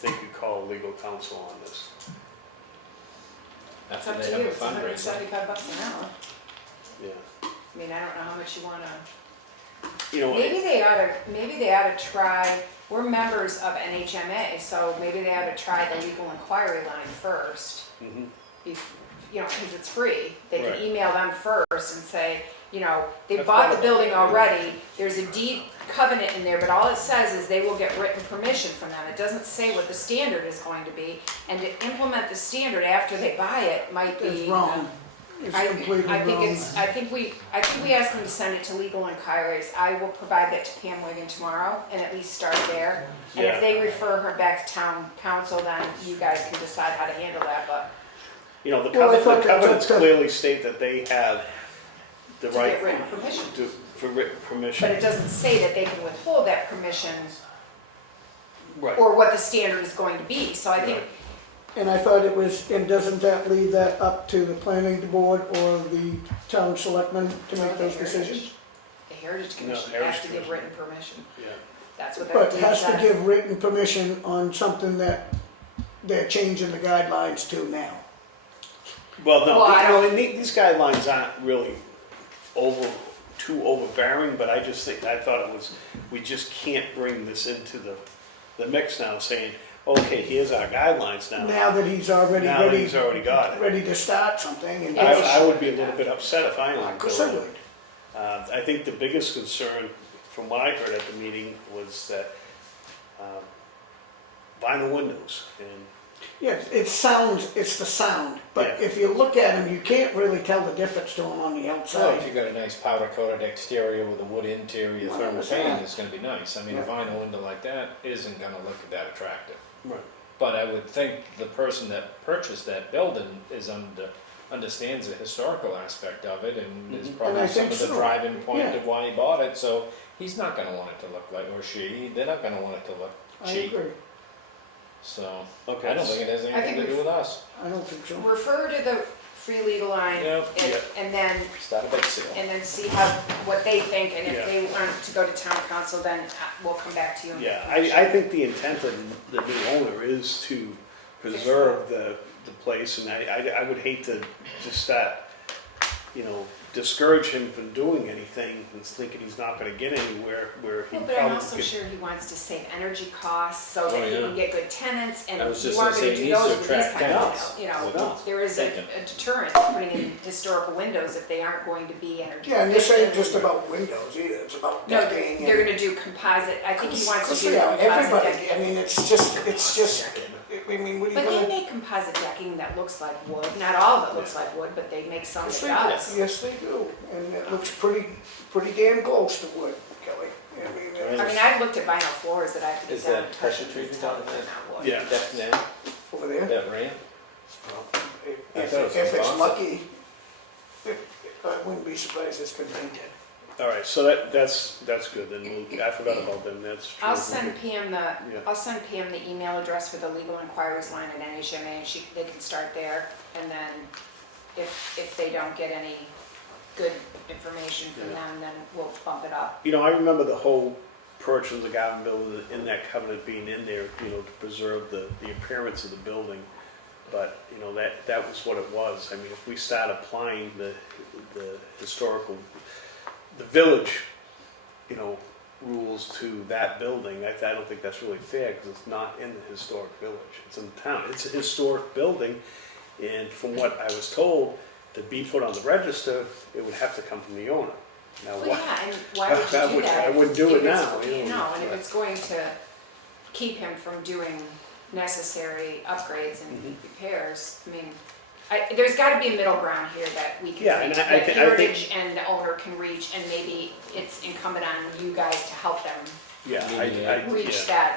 they could call legal counsel on this. It's After up they to have you, a it's fundraiser. $175 an hour. Yeah. I mean, I don't know how much you wanna, You know, maybe they ought to try, we're members of NHMA, so maybe they ought to try the legal inquiry line first. mhm. Because it's free, they can Right. email them first and say, they I've bought thought the building about that. already, there's a deed covenant in there, but all it says is they will get written permission from them. It doesn't say what the standard is going to be, and to implement the standard after they buy it might be. It's wrong. It's completely wrong. I think we asked them to send it to legal inquiries. I will provide that to Pam Wigan tomorrow and at least start there. And Yeah. if they refer her back to town council, then you guys can decide how to handle that, but The Well, I covenant- thought the that- covenants that- clearly state that they have the to right get written permission. for written But permission. it doesn't say that they can withhold that permission Right. or what the standard is going to be. So I think, Right. And I thought it was, and doesn't that leave that up to the planning board or the town selectmen to make those decisions? the Heritage No, Commission Heritage has to give Commission. written permission. Yeah. That's what that But deed has to says. give written permission on something that they're changing the guidelines to now. Well, no, Well, I don't- these guidelines aren't really too overbearing, but I thought it was, we just can't bring this into the mix now, saying, okay, here's our guidelines now. Now that he's already Now that ready, he's already got it. ready to start something and. I would be a little bit upset if I Of owned course I it. would. I think the biggest concern, from what I heard at the meeting, was that vinyl windows, and Yeah, it's the sound, but Yeah. if you look at them, you can't really tell the difference to them on the Well, if outside. you got a nice powder coated exterior with a wood interior thermal 100%. paint, it's gonna be nice. I mean, a Yeah. vinyl window like that isn't gonna look that attractive. right. But I would think the person that purchased that building understands the historical aspect of it and is Mhm. probably And I some think of the so. driving point Yeah. of why he bought it, so he's not gonna want it to look like, or she, they're not gonna want it to look I cheap. agree. So, Okay. I don't think it has I anything think to do with us. I don't think so. Refer to the free legal line Yeah. and then Start a bake sale. see what they think, and Yeah. if they want to go to town council, then we'll come back to you. and Yeah, get I think the intent of the new owner is to preserve the place, and I would hate to just start, discourage him from doing anything and thinking he's not gonna get anywhere where he Well, but I'm probably also could. sure he wants to save energy costs so Oh, that he yeah. can get good tenants, and I was you just aren't gonna gonna say, do he needs those to with these attract kind of, tenants. there is a deterrent to putting in historical windows if they aren't going to be energy Yeah, and this ain't efficient. just about windows either, it's about No, decking they're and. gonna do composite, I think he wants to Cause, do yeah, composite everybody, decking. I mean, it's just, I mean, what are you But they gonna? make composite decking that looks like wood, not all of it looks like wood, but they make some Yes, that they does. do. Yes, they do, and it looks pretty damn close to wood, Kelly. I mean, I mean, I've looked at vinyl floors that I have to Is get down that and touch pressure and treated it's totally on that? not wood. Yeah. That, over there, that ramp? I if thought it was it's composite. lucky, I wouldn't be surprised it's been painted. All right, so that's good, then I forgot about them, that's true. I'll send Pam Yeah. the email address for the legal inquiries line at NHMA, and they can start there, and then if they don't get any good information from Yeah. them, then we'll bump it up. I remember the whole purchase of the Garden building in that covenant being in there, to preserve the appearance of the building. But, that was what it was. I mean, if we start applying the historical, the village, rules to that building, I don't think that's really fair, because it's not in the historic village. It's in the town. It's a historic building, and from what I was told, to be put on the register, it would have to come from the owner. Now, Well, what? yeah, and why would you I do would- that? I wouldn't do if it it's- now, you know. No, and if it's going to keep him from doing necessary upgrades and Mhm. repairs, I mean, there's gotta be a middle ground here that we can Yeah, reach, and I that think- Heritage and the owner can reach, and maybe it's incumbent on you guys to help them Yeah, reach yeah.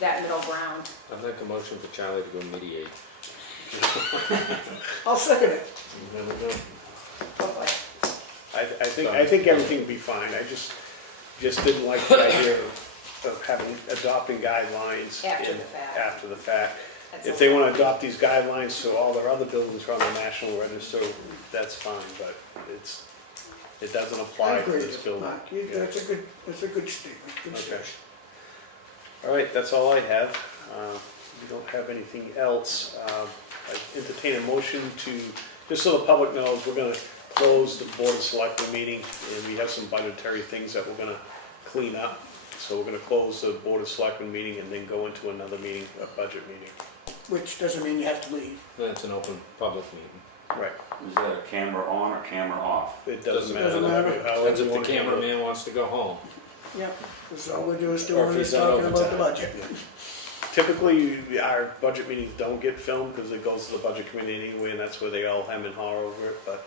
that middle ground. I'd like a motion for Charlie to go mediate. I'll second it. Hopefully. I think everything will be fine. I just didn't like the idea of adopting guidelines. After the fact. After the fact. That's If a- they wanna adopt these guidelines so all their other buildings are on the National Register, that's fine, but it doesn't I apply to agree this with building. Mark. That's a good statement, good Okay. suggestion. All right, that's all I have. We don't have anything else. I entertain a motion to, just so the public knows, we're gonna close the Board of Selectmen meeting, and we have some budgetary things that we're gonna clean up. So we're gonna close the Board of Selectmen meeting and then go into another meeting, a budget meeting. Which doesn't mean you have to leave. That's an open public meeting. Right. Is that a camera on or camera off? It doesn't matter. Doesn't matter. However Depends you if the wanna handle it. cameraman wants to go home. Yep. Because all we're doing is Or doing if is he's on talking about the overtime. budget. Typically, our budget meetings don't get filmed because it goes to the budget committee anyway, and that's where they all hem and haw over it, but,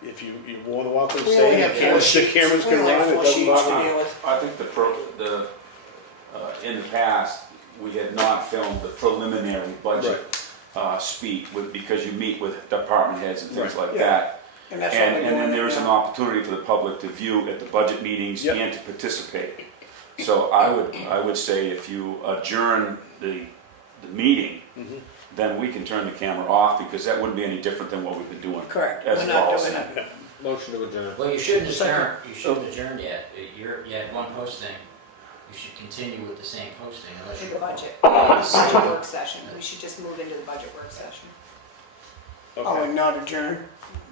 if you more than welcome to We say, only have the four cameras sheets. can We only have run, it four doesn't sheets bother to me. deal with. I think in the past, we had not filmed the preliminary budget speak because you meet with department heads and things like Yeah. that. And that's what we're doing. And then there is an now. opportunity for the public to view at the budget meetings Yep. and to participate. So I would say if you adjourn the meeting, Mhm. then we can turn the camera off because that wouldn't be any different than what we've been doing. Correct. As We're not policy. doing that. Motion to adjourn. Well, you shouldn't Second. adjourn, you shouldn't adjourn yet. You had one posting. You should continue with the same posting unless In you. the budget, budget work session, we should just move into the budget work session. Oh, Okay. and not adjourn?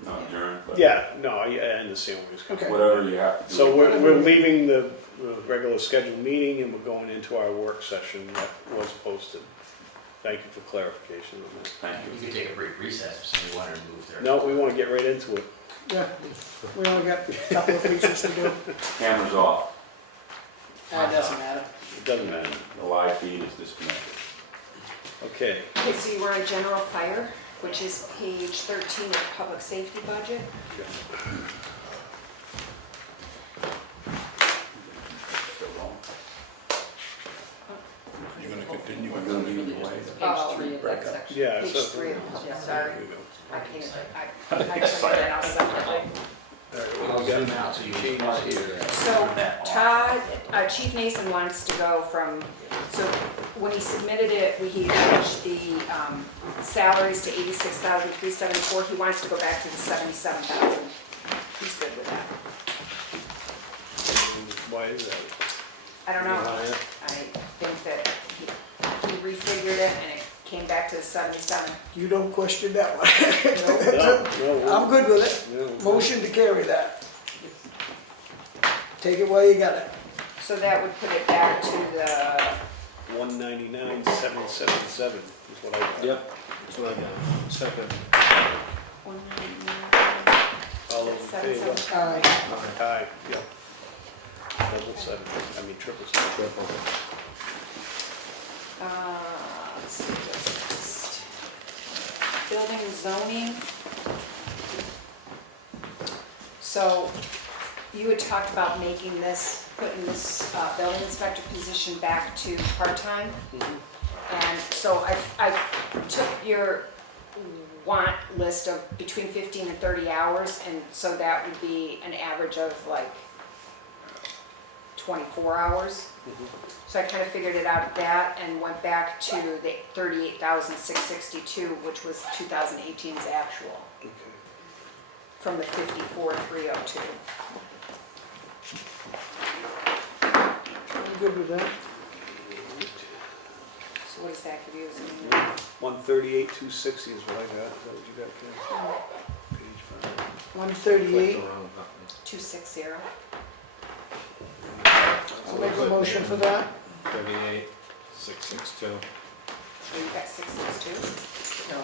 Not adjourn, but Yeah, no, I understand where he's coming Okay. whatever you have to do. So we're leaving the regular scheduled meeting and we're going into our work session that was posted. Thank you for clarification on that. Thank you. You could take a brief recess if somebody wanted to move their. No, we want to get right into it. Yeah. We only got a couple of pieces to do. Camera's off. That doesn't matter. It doesn't matter. The live feed is disconnected. Okay, Okay, so you were on general fire, which is page 13 of the public safety budget. You're gonna continue. We're gonna leave it away. Oh, Page 3 of that section. yeah. Page so- 3, Yeah. sorry. There we go. I can't, I printed that out separately. All right, what I'll do we got? zoom out so you can probably hear that. So Todd, Chief Nason wants to go from, so when he submitted it, he changed the salaries to 86,374. He wants to go back to the 77,000. He's good with that. Why is that? I don't know. Yeah. I think that he refigured it and it came back to the 77. You don't question that one. No, I'm good with it. no. Motion to carry that. Take it while you got it. So that would put it back to the, 199,777 is what I got. Yep, that's what I got. Second. 199. All those in favor? All right. Aye, yeah. Double seven, I mean triple seven. Let's see what's next. Building and zoning. So you had talked about making this, putting this building inspector position back to part-time. And so I took your want list of between 15 and 30 hours, and so that would be an average of like 24 hours. So I kind of figured it out at that and went back to the 38,662, which was 2018's actual, Okay. from the 54,302. I'm good with that. So what does that give you? 138,260 is what I got, is that what you got, Ken? Page 5. 138. Click the wrong button. 260. I'll make a motion for that. 38,662. So you got 662? No,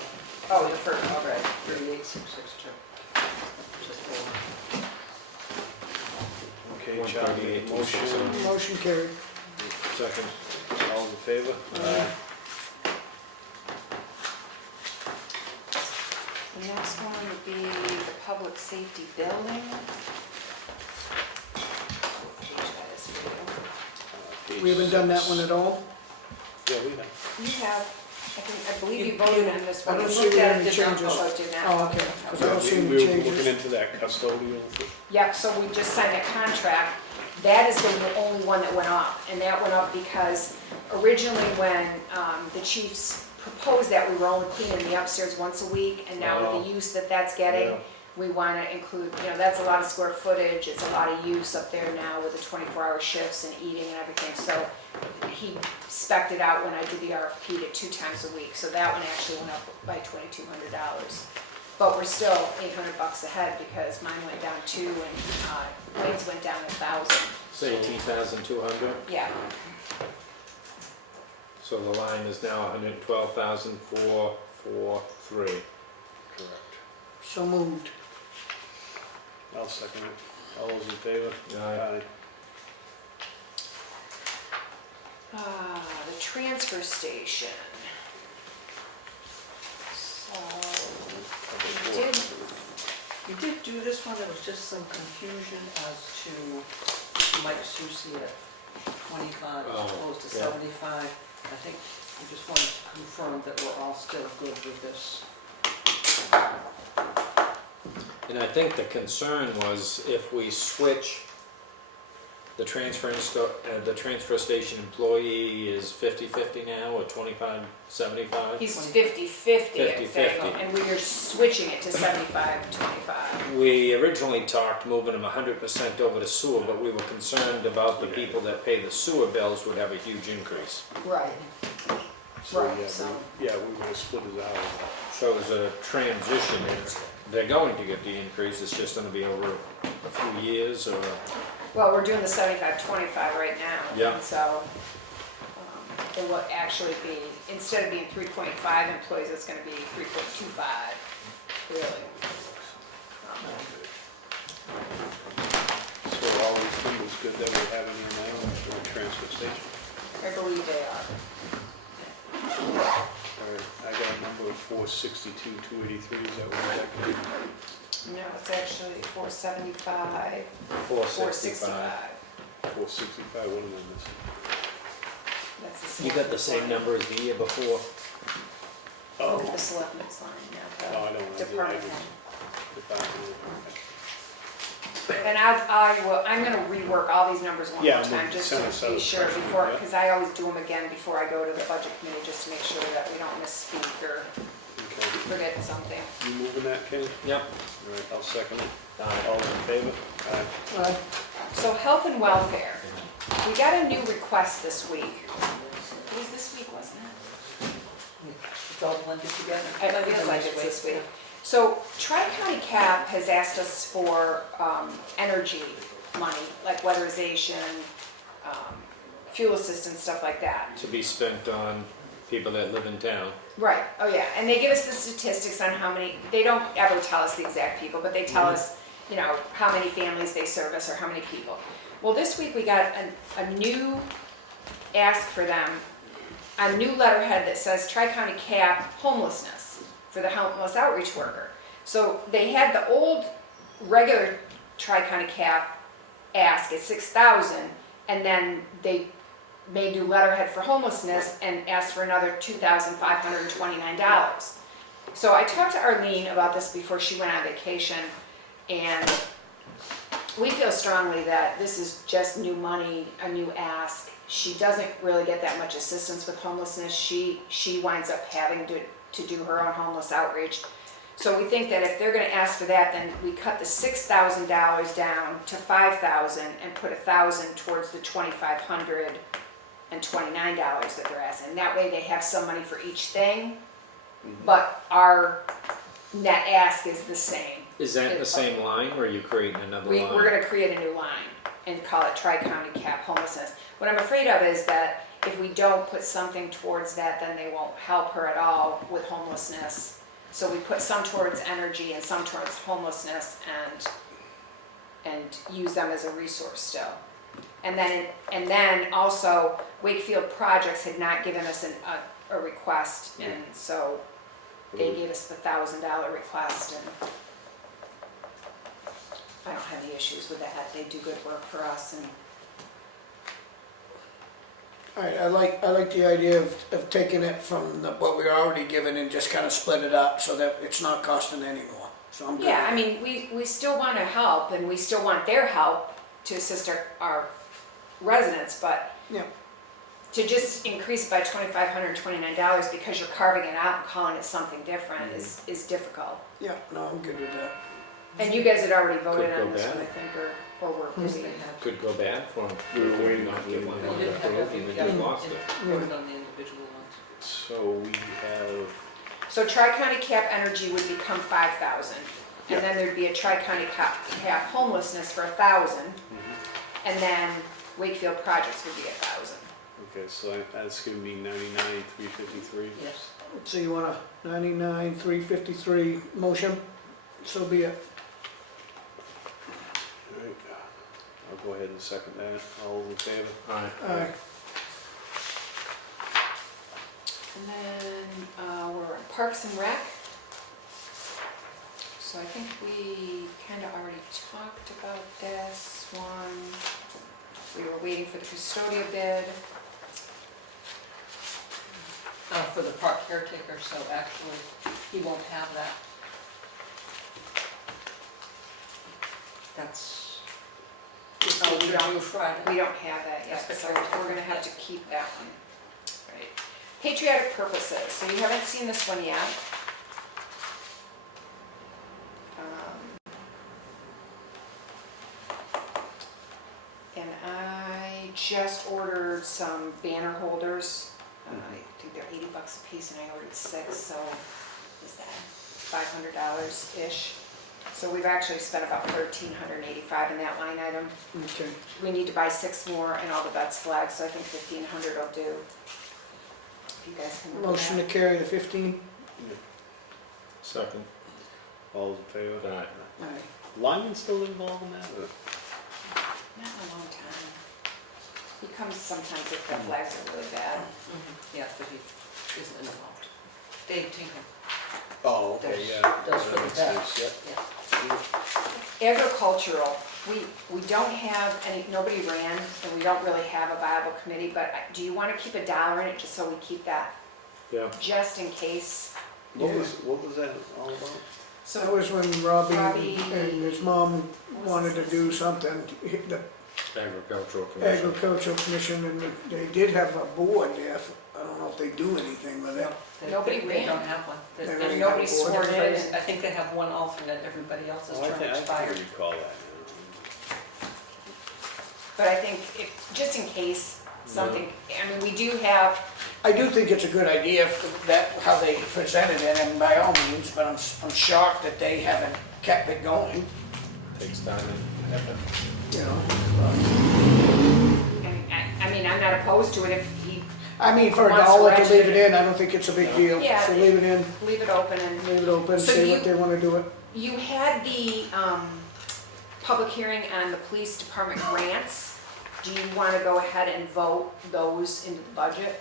Oh, the first, all okay. right, 38,662. Just four. Okay, Charlie, motion, Motion carried. The next one would be the public safety building. What page that is for Page We haven't done that 6. one at all? Yeah, we have. you. You have, I believe you voted on this one. I don't You see looked at any it, did not changes. vote, did not. Oh, okay. 'Cause I don't see any We were changes. looking into that custodial. Yep, so we just signed a contract. That is the only one that went up, and that went up because originally when the chiefs proposed that, we were only cleaning the upstairs once a week, and now with the use that that's getting, Yeah. we want to include, that's a lot of square footage, it's a lot of use up there now with the 24-hour shifts and eating and everything, so he spec'd it out when I did the RFP to 2 times a week, so that one actually went up by $2,200. But we're still $800 ahead because mine went down 2 and Wade's went down 1,000. Say 18,200, Yeah, so the line is now 112,443. Correct. So moved. I'll second it. All those in favor? Aye. the transfer station. So, we did, You did do this one, there was just some confusion as to Mike Susi at 25 as Oh, opposed to yeah. 75. I think we just wanted to confirm that we're all still good with this. And I think the concern was if we switch, the transfer station employee is 50-50 now, or 25-75? he's 50/50, I think, 50-50. and we are switching it to 75/25. We originally talked moving them 100% over to sewer, but we were concerned about the people that pay the sewer bills would have a huge increase. Right. So, Right, yeah, so- yeah, we were gonna split it out. So as a transition, they're going to get the increase, it's just gonna be over a few years, or, Well, we're doing the 75/25 right now. Yeah. And so, it will actually be, instead of being 3.5 employees, it's gonna be 3.25, really. So all these numbers good that we're having here now for the transfer station. I believe they are. All right, I got a number of 462,283, is that what that No, it's actually 475, 465. 465, one of them is. that's the selectmen's line. You got the same number as the year before? Oh, The selectmen's line, no, I not don't. the department I head. Department. And I'm gonna rework all these numbers one Yeah, more time, we'll just send us to be out sure something, before, yeah. because I always do them again before I go to the budget committee, just to make sure that we don't misspeak or Okay, forget something. you moving that, Ken? Yep. All right, I'll second it. All in favor? Aye. So health and welfare, we got a new request this week. It was this week, wasn't it? It's all blended together. It feels like it's this week. So Tri-County Cap has asked us for energy money, like weatherization, fuel assistance, stuff like that. To be spent on people that live in town. Right, oh yeah, and they give us the statistics on how many, they don't ever tell us the exact people, but they tell us, how many families they service or how many people. Well, this week we got a new ask for them, a new letterhead that says Tri-County Cap homelessness for the homeless outreach worker. So they had the old regular Tri-County Cap ask at 6,000, and then they made new letterhead for homelessness and asked for another $2,529. So I talked to Arlene about this before she went on vacation, and we feel strongly that this is just new money, a new ask. She doesn't really get that much assistance with homelessness. She winds up having to do her own homeless outreach. So we think that if they're gonna ask for that, then we cut the $6,000 down to $5,000 and put $1,000 towards the $2,529 that they're asking. That way they have some money for each thing, but our net ask is the same. Is that the same line, or are you creating another line? We're gonna create a new line and call it Tri-County Cap Homelessness. What I'm afraid of is that if we don't put something towards that, then they won't help her at all with homelessness. So we put some towards energy and some towards homelessness and use them as a resource still. And then also Wakefield Projects had not given us a request, and so they gave us the $1,000 request, and I don't have any issues with that. They do good work for us, and All right, I like the idea of taking it from what we're already given and just kind of split it up so that it's not costing any more. So I'm good yeah, I with that. mean, we still want to help, and we still want their help to assist our residents, but Yeah, to just increase by $2,529 because you're carving it out and calling it something different is difficult. yeah, no, I'm good with that. And you guys had already voted Could go on this one, I bad. think, or were busy. They had Could go bad for them. We were waiting Not for get the- one You on didn't the have road to, and we yeah, just lost it. voted on the individual ones. So we have, So Tri-County Cap Energy would become 5,000. Yeah. And then there'd be a Tri-County Cap homelessness for 1,000. And then Wakefield Projects would be 1,000. okay, so that's gonna be 99,353. Yes. So you want a 99,353 motion? So be it. All right, I'll go ahead and second that. All in favor? Aye. And then we're on Parks and Rec. So I think we kind of already talked about this one. We were waiting for the custodia bid. For the park caretaker, so actually, he won't have that. That's, it's Oh, we due don't- Friday. We don't have that yet, That's so the correct we're gonna have one. to keep that one. Right. Patriotic purposes, so you haven't seen this one yet. And I just ordered some banner holders. I think they're $80 a piece, and I ordered 6, so is that $500-ish? So we've actually spent about $1,385 in that line item. Okay. We need to buy 6 more and all the vets flags, so I think 1,500 will do. If you guys can. look at Motion to that. carry the 15? Second. All in favor? Aye. Aye. Lyman still involved in that? or- Not in a long time. He comes sometimes if the flags are really bad. Yeah, but he isn't involved. Dave Tinkham, Oh, okay, Does- yeah. does for the Makes vet. sense, yeah. Agricultural, we don't have any, nobody ran, and we don't really have a viable committee, but do you want to keep $1 in it just so we keep that, Yeah. just in case? What was that all about? That So was when Robbie Robbie- and his mom wanted to do something, the Agricultural Commission. agricultural commission, and they did have a board there. I don't know if they do anything with it. No, they- Nobody they ran. don't have one. They They- don't and have nobody a board. sworn in, everybody's- and- I think they have one alternate, everybody else's Oh, I term think I expired. can recall that but I think if, just in case something, I mean, we do have, I do think it's a good idea that, how they presented it, and by all means, but I'm shocked that they haven't kept it going, now. Takes time and effort. you know. I mean, I'm not opposed to it if he, I mean, for Wants to $1 to register. leave it in, I don't think it's a big deal. Yeah. So leave it in, leave it open and. leave it open, So see you- what they wanna do it. You had the public hearing on the police department grants. Do you want to go ahead and vote those into the budget?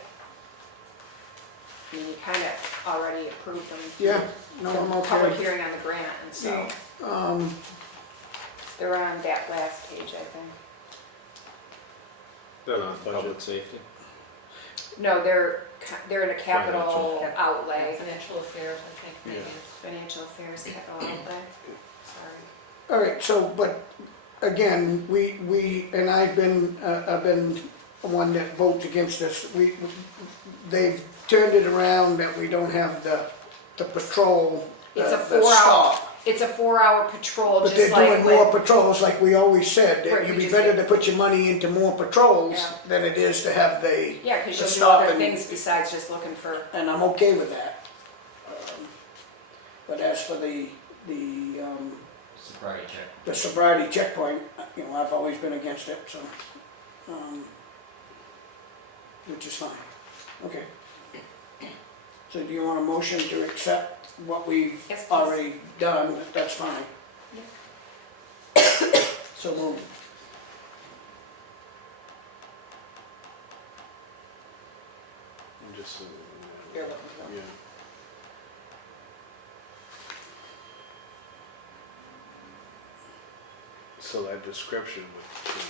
I mean, you kind of already approved them. Yeah, no, The I'm public okay. hearing on the grant, and so they're on that last page, I think. They're not public safety. No, they're in a capital Financial. outlay, Financial affairs, I think, maybe. financial affairs capital outlay. Sorry. All right, so, but again, and I've been one that votes against this. They've turned it around that we don't have the patrol, It's a the 4-hour, stop. it's a 4-hour patrol, But they're just like doing more when, patrols, like we always said, Right, that you'd we be just better did. to put your money into more patrols Yeah. than it is to have the yeah, because you'll do stop other and- things besides just looking for, and I'm okay with that. But as for the Sobriety check. the sobriety checkpoint, you know, I've always been against it, so, which is fine. Okay. So do you want a motion to accept what we've Yes, please. already done? That's fine. So moved. I'm just, You're looking for them. yeah. So that description would change.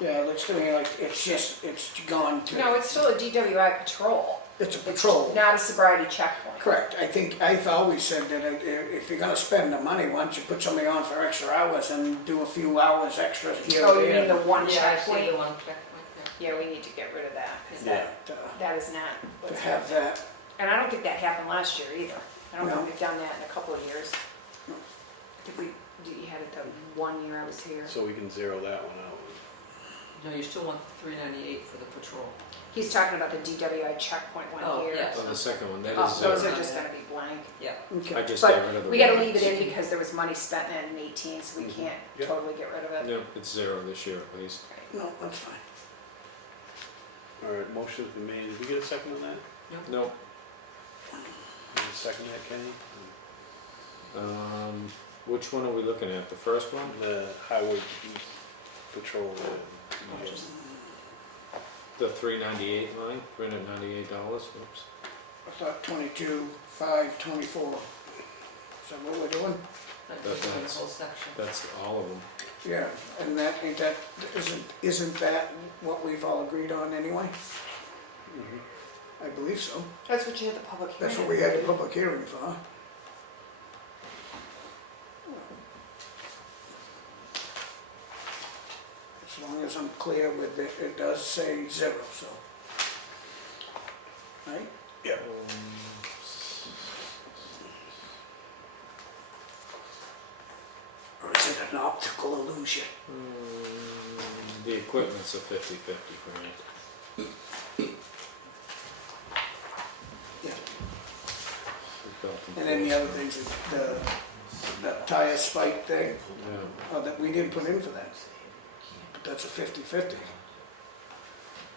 Yeah, it looks to me like it's gone to. No, it's still a DWI patrol. It's a patrol. Not a sobriety checkpoint. Correct. I've always said that if you're gonna spend the money, why don't you put somebody on for extra hours and do a few hours extra here Oh, or you mean there? the one Yeah, I see checkpoint? the one checkpoint, yeah. Yeah, we need to get rid of that, because Yeah. that is not To what's have happening. that, And I don't think that happened last year either. I don't No. think we've done that in a couple of years. No. I think you had it the 1 year I was here. So we can zero that one out. No, you still want the 398 for the patrol. He's talking about the DWI checkpoint one Oh, here. yes. Oh, the second one, that Oh, is, those are just gonna be blank. Yeah. I okay. just But got rid of the. We gotta one. leave it in because there was money spent in 18, so we Mhm. can't Yep. totally get rid of it. No, it's zero this year at least. No, that's fine. All right, motion's been made. Did we get a second on that? Nope. Did you second that, Kenny? Which one are we looking at? The first one? The highway patrol. The 398 line, $398, whoops. I thought 22, 5, 24. Is that what we're doing? That's But the that's- whole section. That's all of them. Yeah, and isn't that what we've all agreed on anyway? Mhm. I believe so. That's what you had the public hearing. That's what we had the public hearing for. As long as I'm clear with it, it does say 0, so. Right? Yeah. Or is it an optical illusion? The equipment's a 50/50 grant. Yeah. Belt And then the other things, the tire spike thing, Yeah, that we didn't put in for that. But that's a 50/50.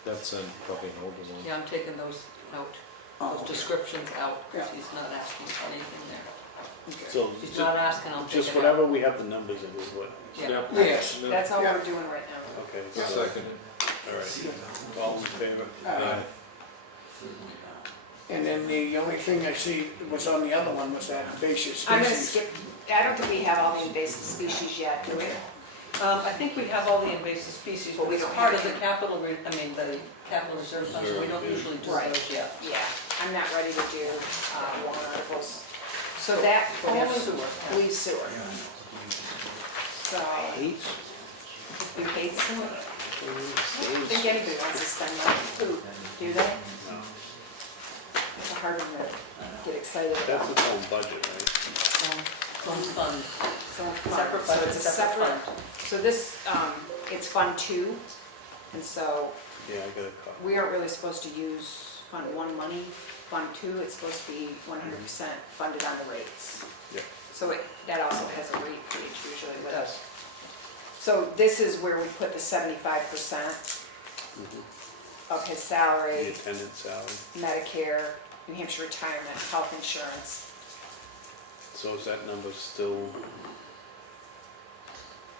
that's probably an older one. Yeah, I'm taking those out, Oh, those okay. descriptions out, because Yeah. he's not asking for anything there. Okay. So, If he's not asking, I'll take just it out. whatever we have the numbers in is what, Yeah. Yes. No, That's all Yeah. we're doing right now. okay. Yeah. So, Second. all right, all in favor? Uh, And then the only thing I see was on the other one was that invasive species. I'm gonna skip, I don't think we have all the invasive species yet, do we? I think we have all the invasive species, but we it's don't part have of the capital, the capital reserve fund, so we don't Reserve, yeah. usually do Right. those yet. Yeah, I'm not ready to do warrant articles. So that We have only sewer. leaves sewer. So, Eight? you hate sewer? I don't think anybody wants to spend money on food, do they? It's a hard one to get excited That's about. its own budget, right? One fund, So separate so budget, it's a separate fund. So this, it's Fund 2, and so Yeah, I got a copy. we aren't really supposed to use Fund 1 money. Fund 2, it's supposed to be 100% funded on the rates. Yeah. So that also has a rate page usually It with it. does. So this is where we put the 75% Mhm. of his The salary, attendant salary. Medicare, New Hampshire retirement, health insurance. So is that number still?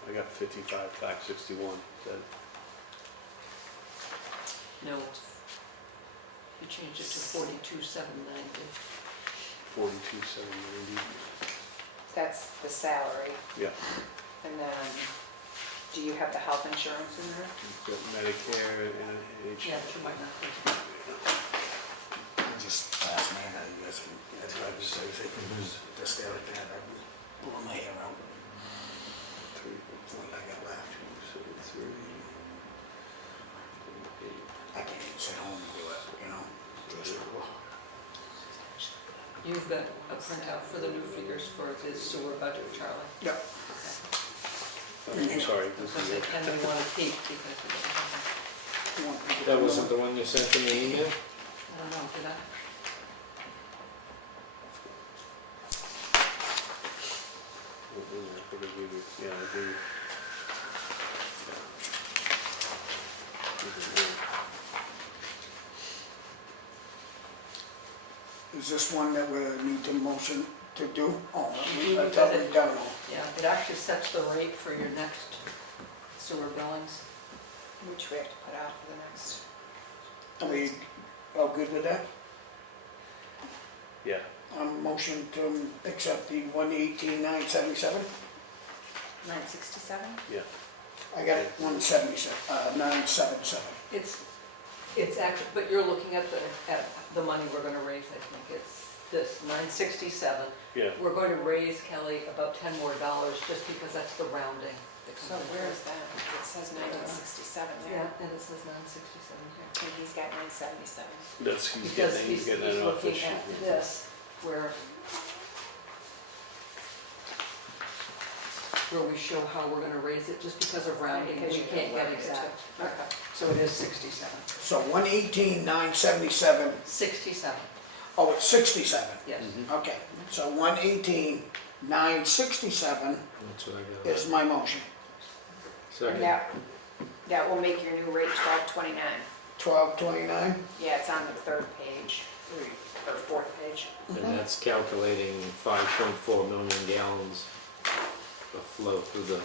I got 55,561. Is that? No, you changed it to 42,790. 42,790. That's the salary. Yeah. And then, do you have the health insurance in there? Got Medicare and NHS. Yeah, but you might not think. Just last night, you guys can, that's what I was saying, if it was just there like that, I'd be pulling my hair out. What I got left. I can't even sit home and do it, you know? Just, You've got a printout for the new figures for the sewer budget, Charlie. yeah. I'm sorry, this Because is they it. kind of want to keep because we don't have That wasn't the one you sent in the email? I don't know, did I? I gave you, yeah, I gave you. Is this one that we need to motion to do? Oh, I thought we'd done it all. Yeah, it actually sets the rate for your next sewer billings. Which we have to put out for the next. Are we all good with that? Yeah, Motion to accept the 118,977? 967? Yeah. I got it 177, 977. It's actually, but you're looking at the money we're gonna raise, I think it's this, 967. Yeah. We're going to raise, Kelly, about $10 more just because that's the rounding. that So comes in. where is that? It says 1967 there. Yeah, and it says 967 here. And he's got 977. That's, he's Because getting he's that off looking this at sheet. this, where we show how we're gonna raise it, just because of rounding, Because we you can't can get work it exact. too. Okay. So it is 67. So 118, 977, 67, oh, it's 67. yes. Okay, so 118, 967 That's what I got. is my motion. And that will make your new rate 1229. 1229? Yeah, it's on the third page, or fourth page. And that's calculating 5.4 million gallons of flow through the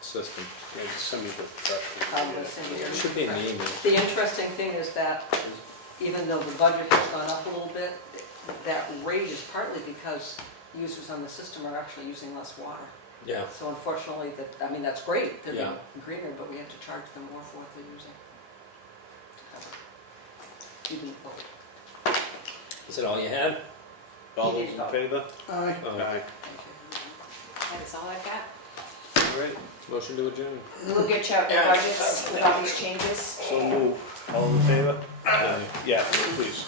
system. Yeah, just send me the fresh I'm one. gonna send you. It should be an email. The interesting thing is that even though the budget has gone up a little bit, that rate is partly because users on the system are actually using less water. Yeah. So unfortunately, that's great, they're Yeah. greener, but we have to charge them more for what they're using. Even though- Is that all you had? All You those did in vote. favor? Aye. Aye. That is all I've got. All right, Motion to adjourn. We'll get you out your Yeah. budgets with all these changes. so move. All in favor? Yeah, please.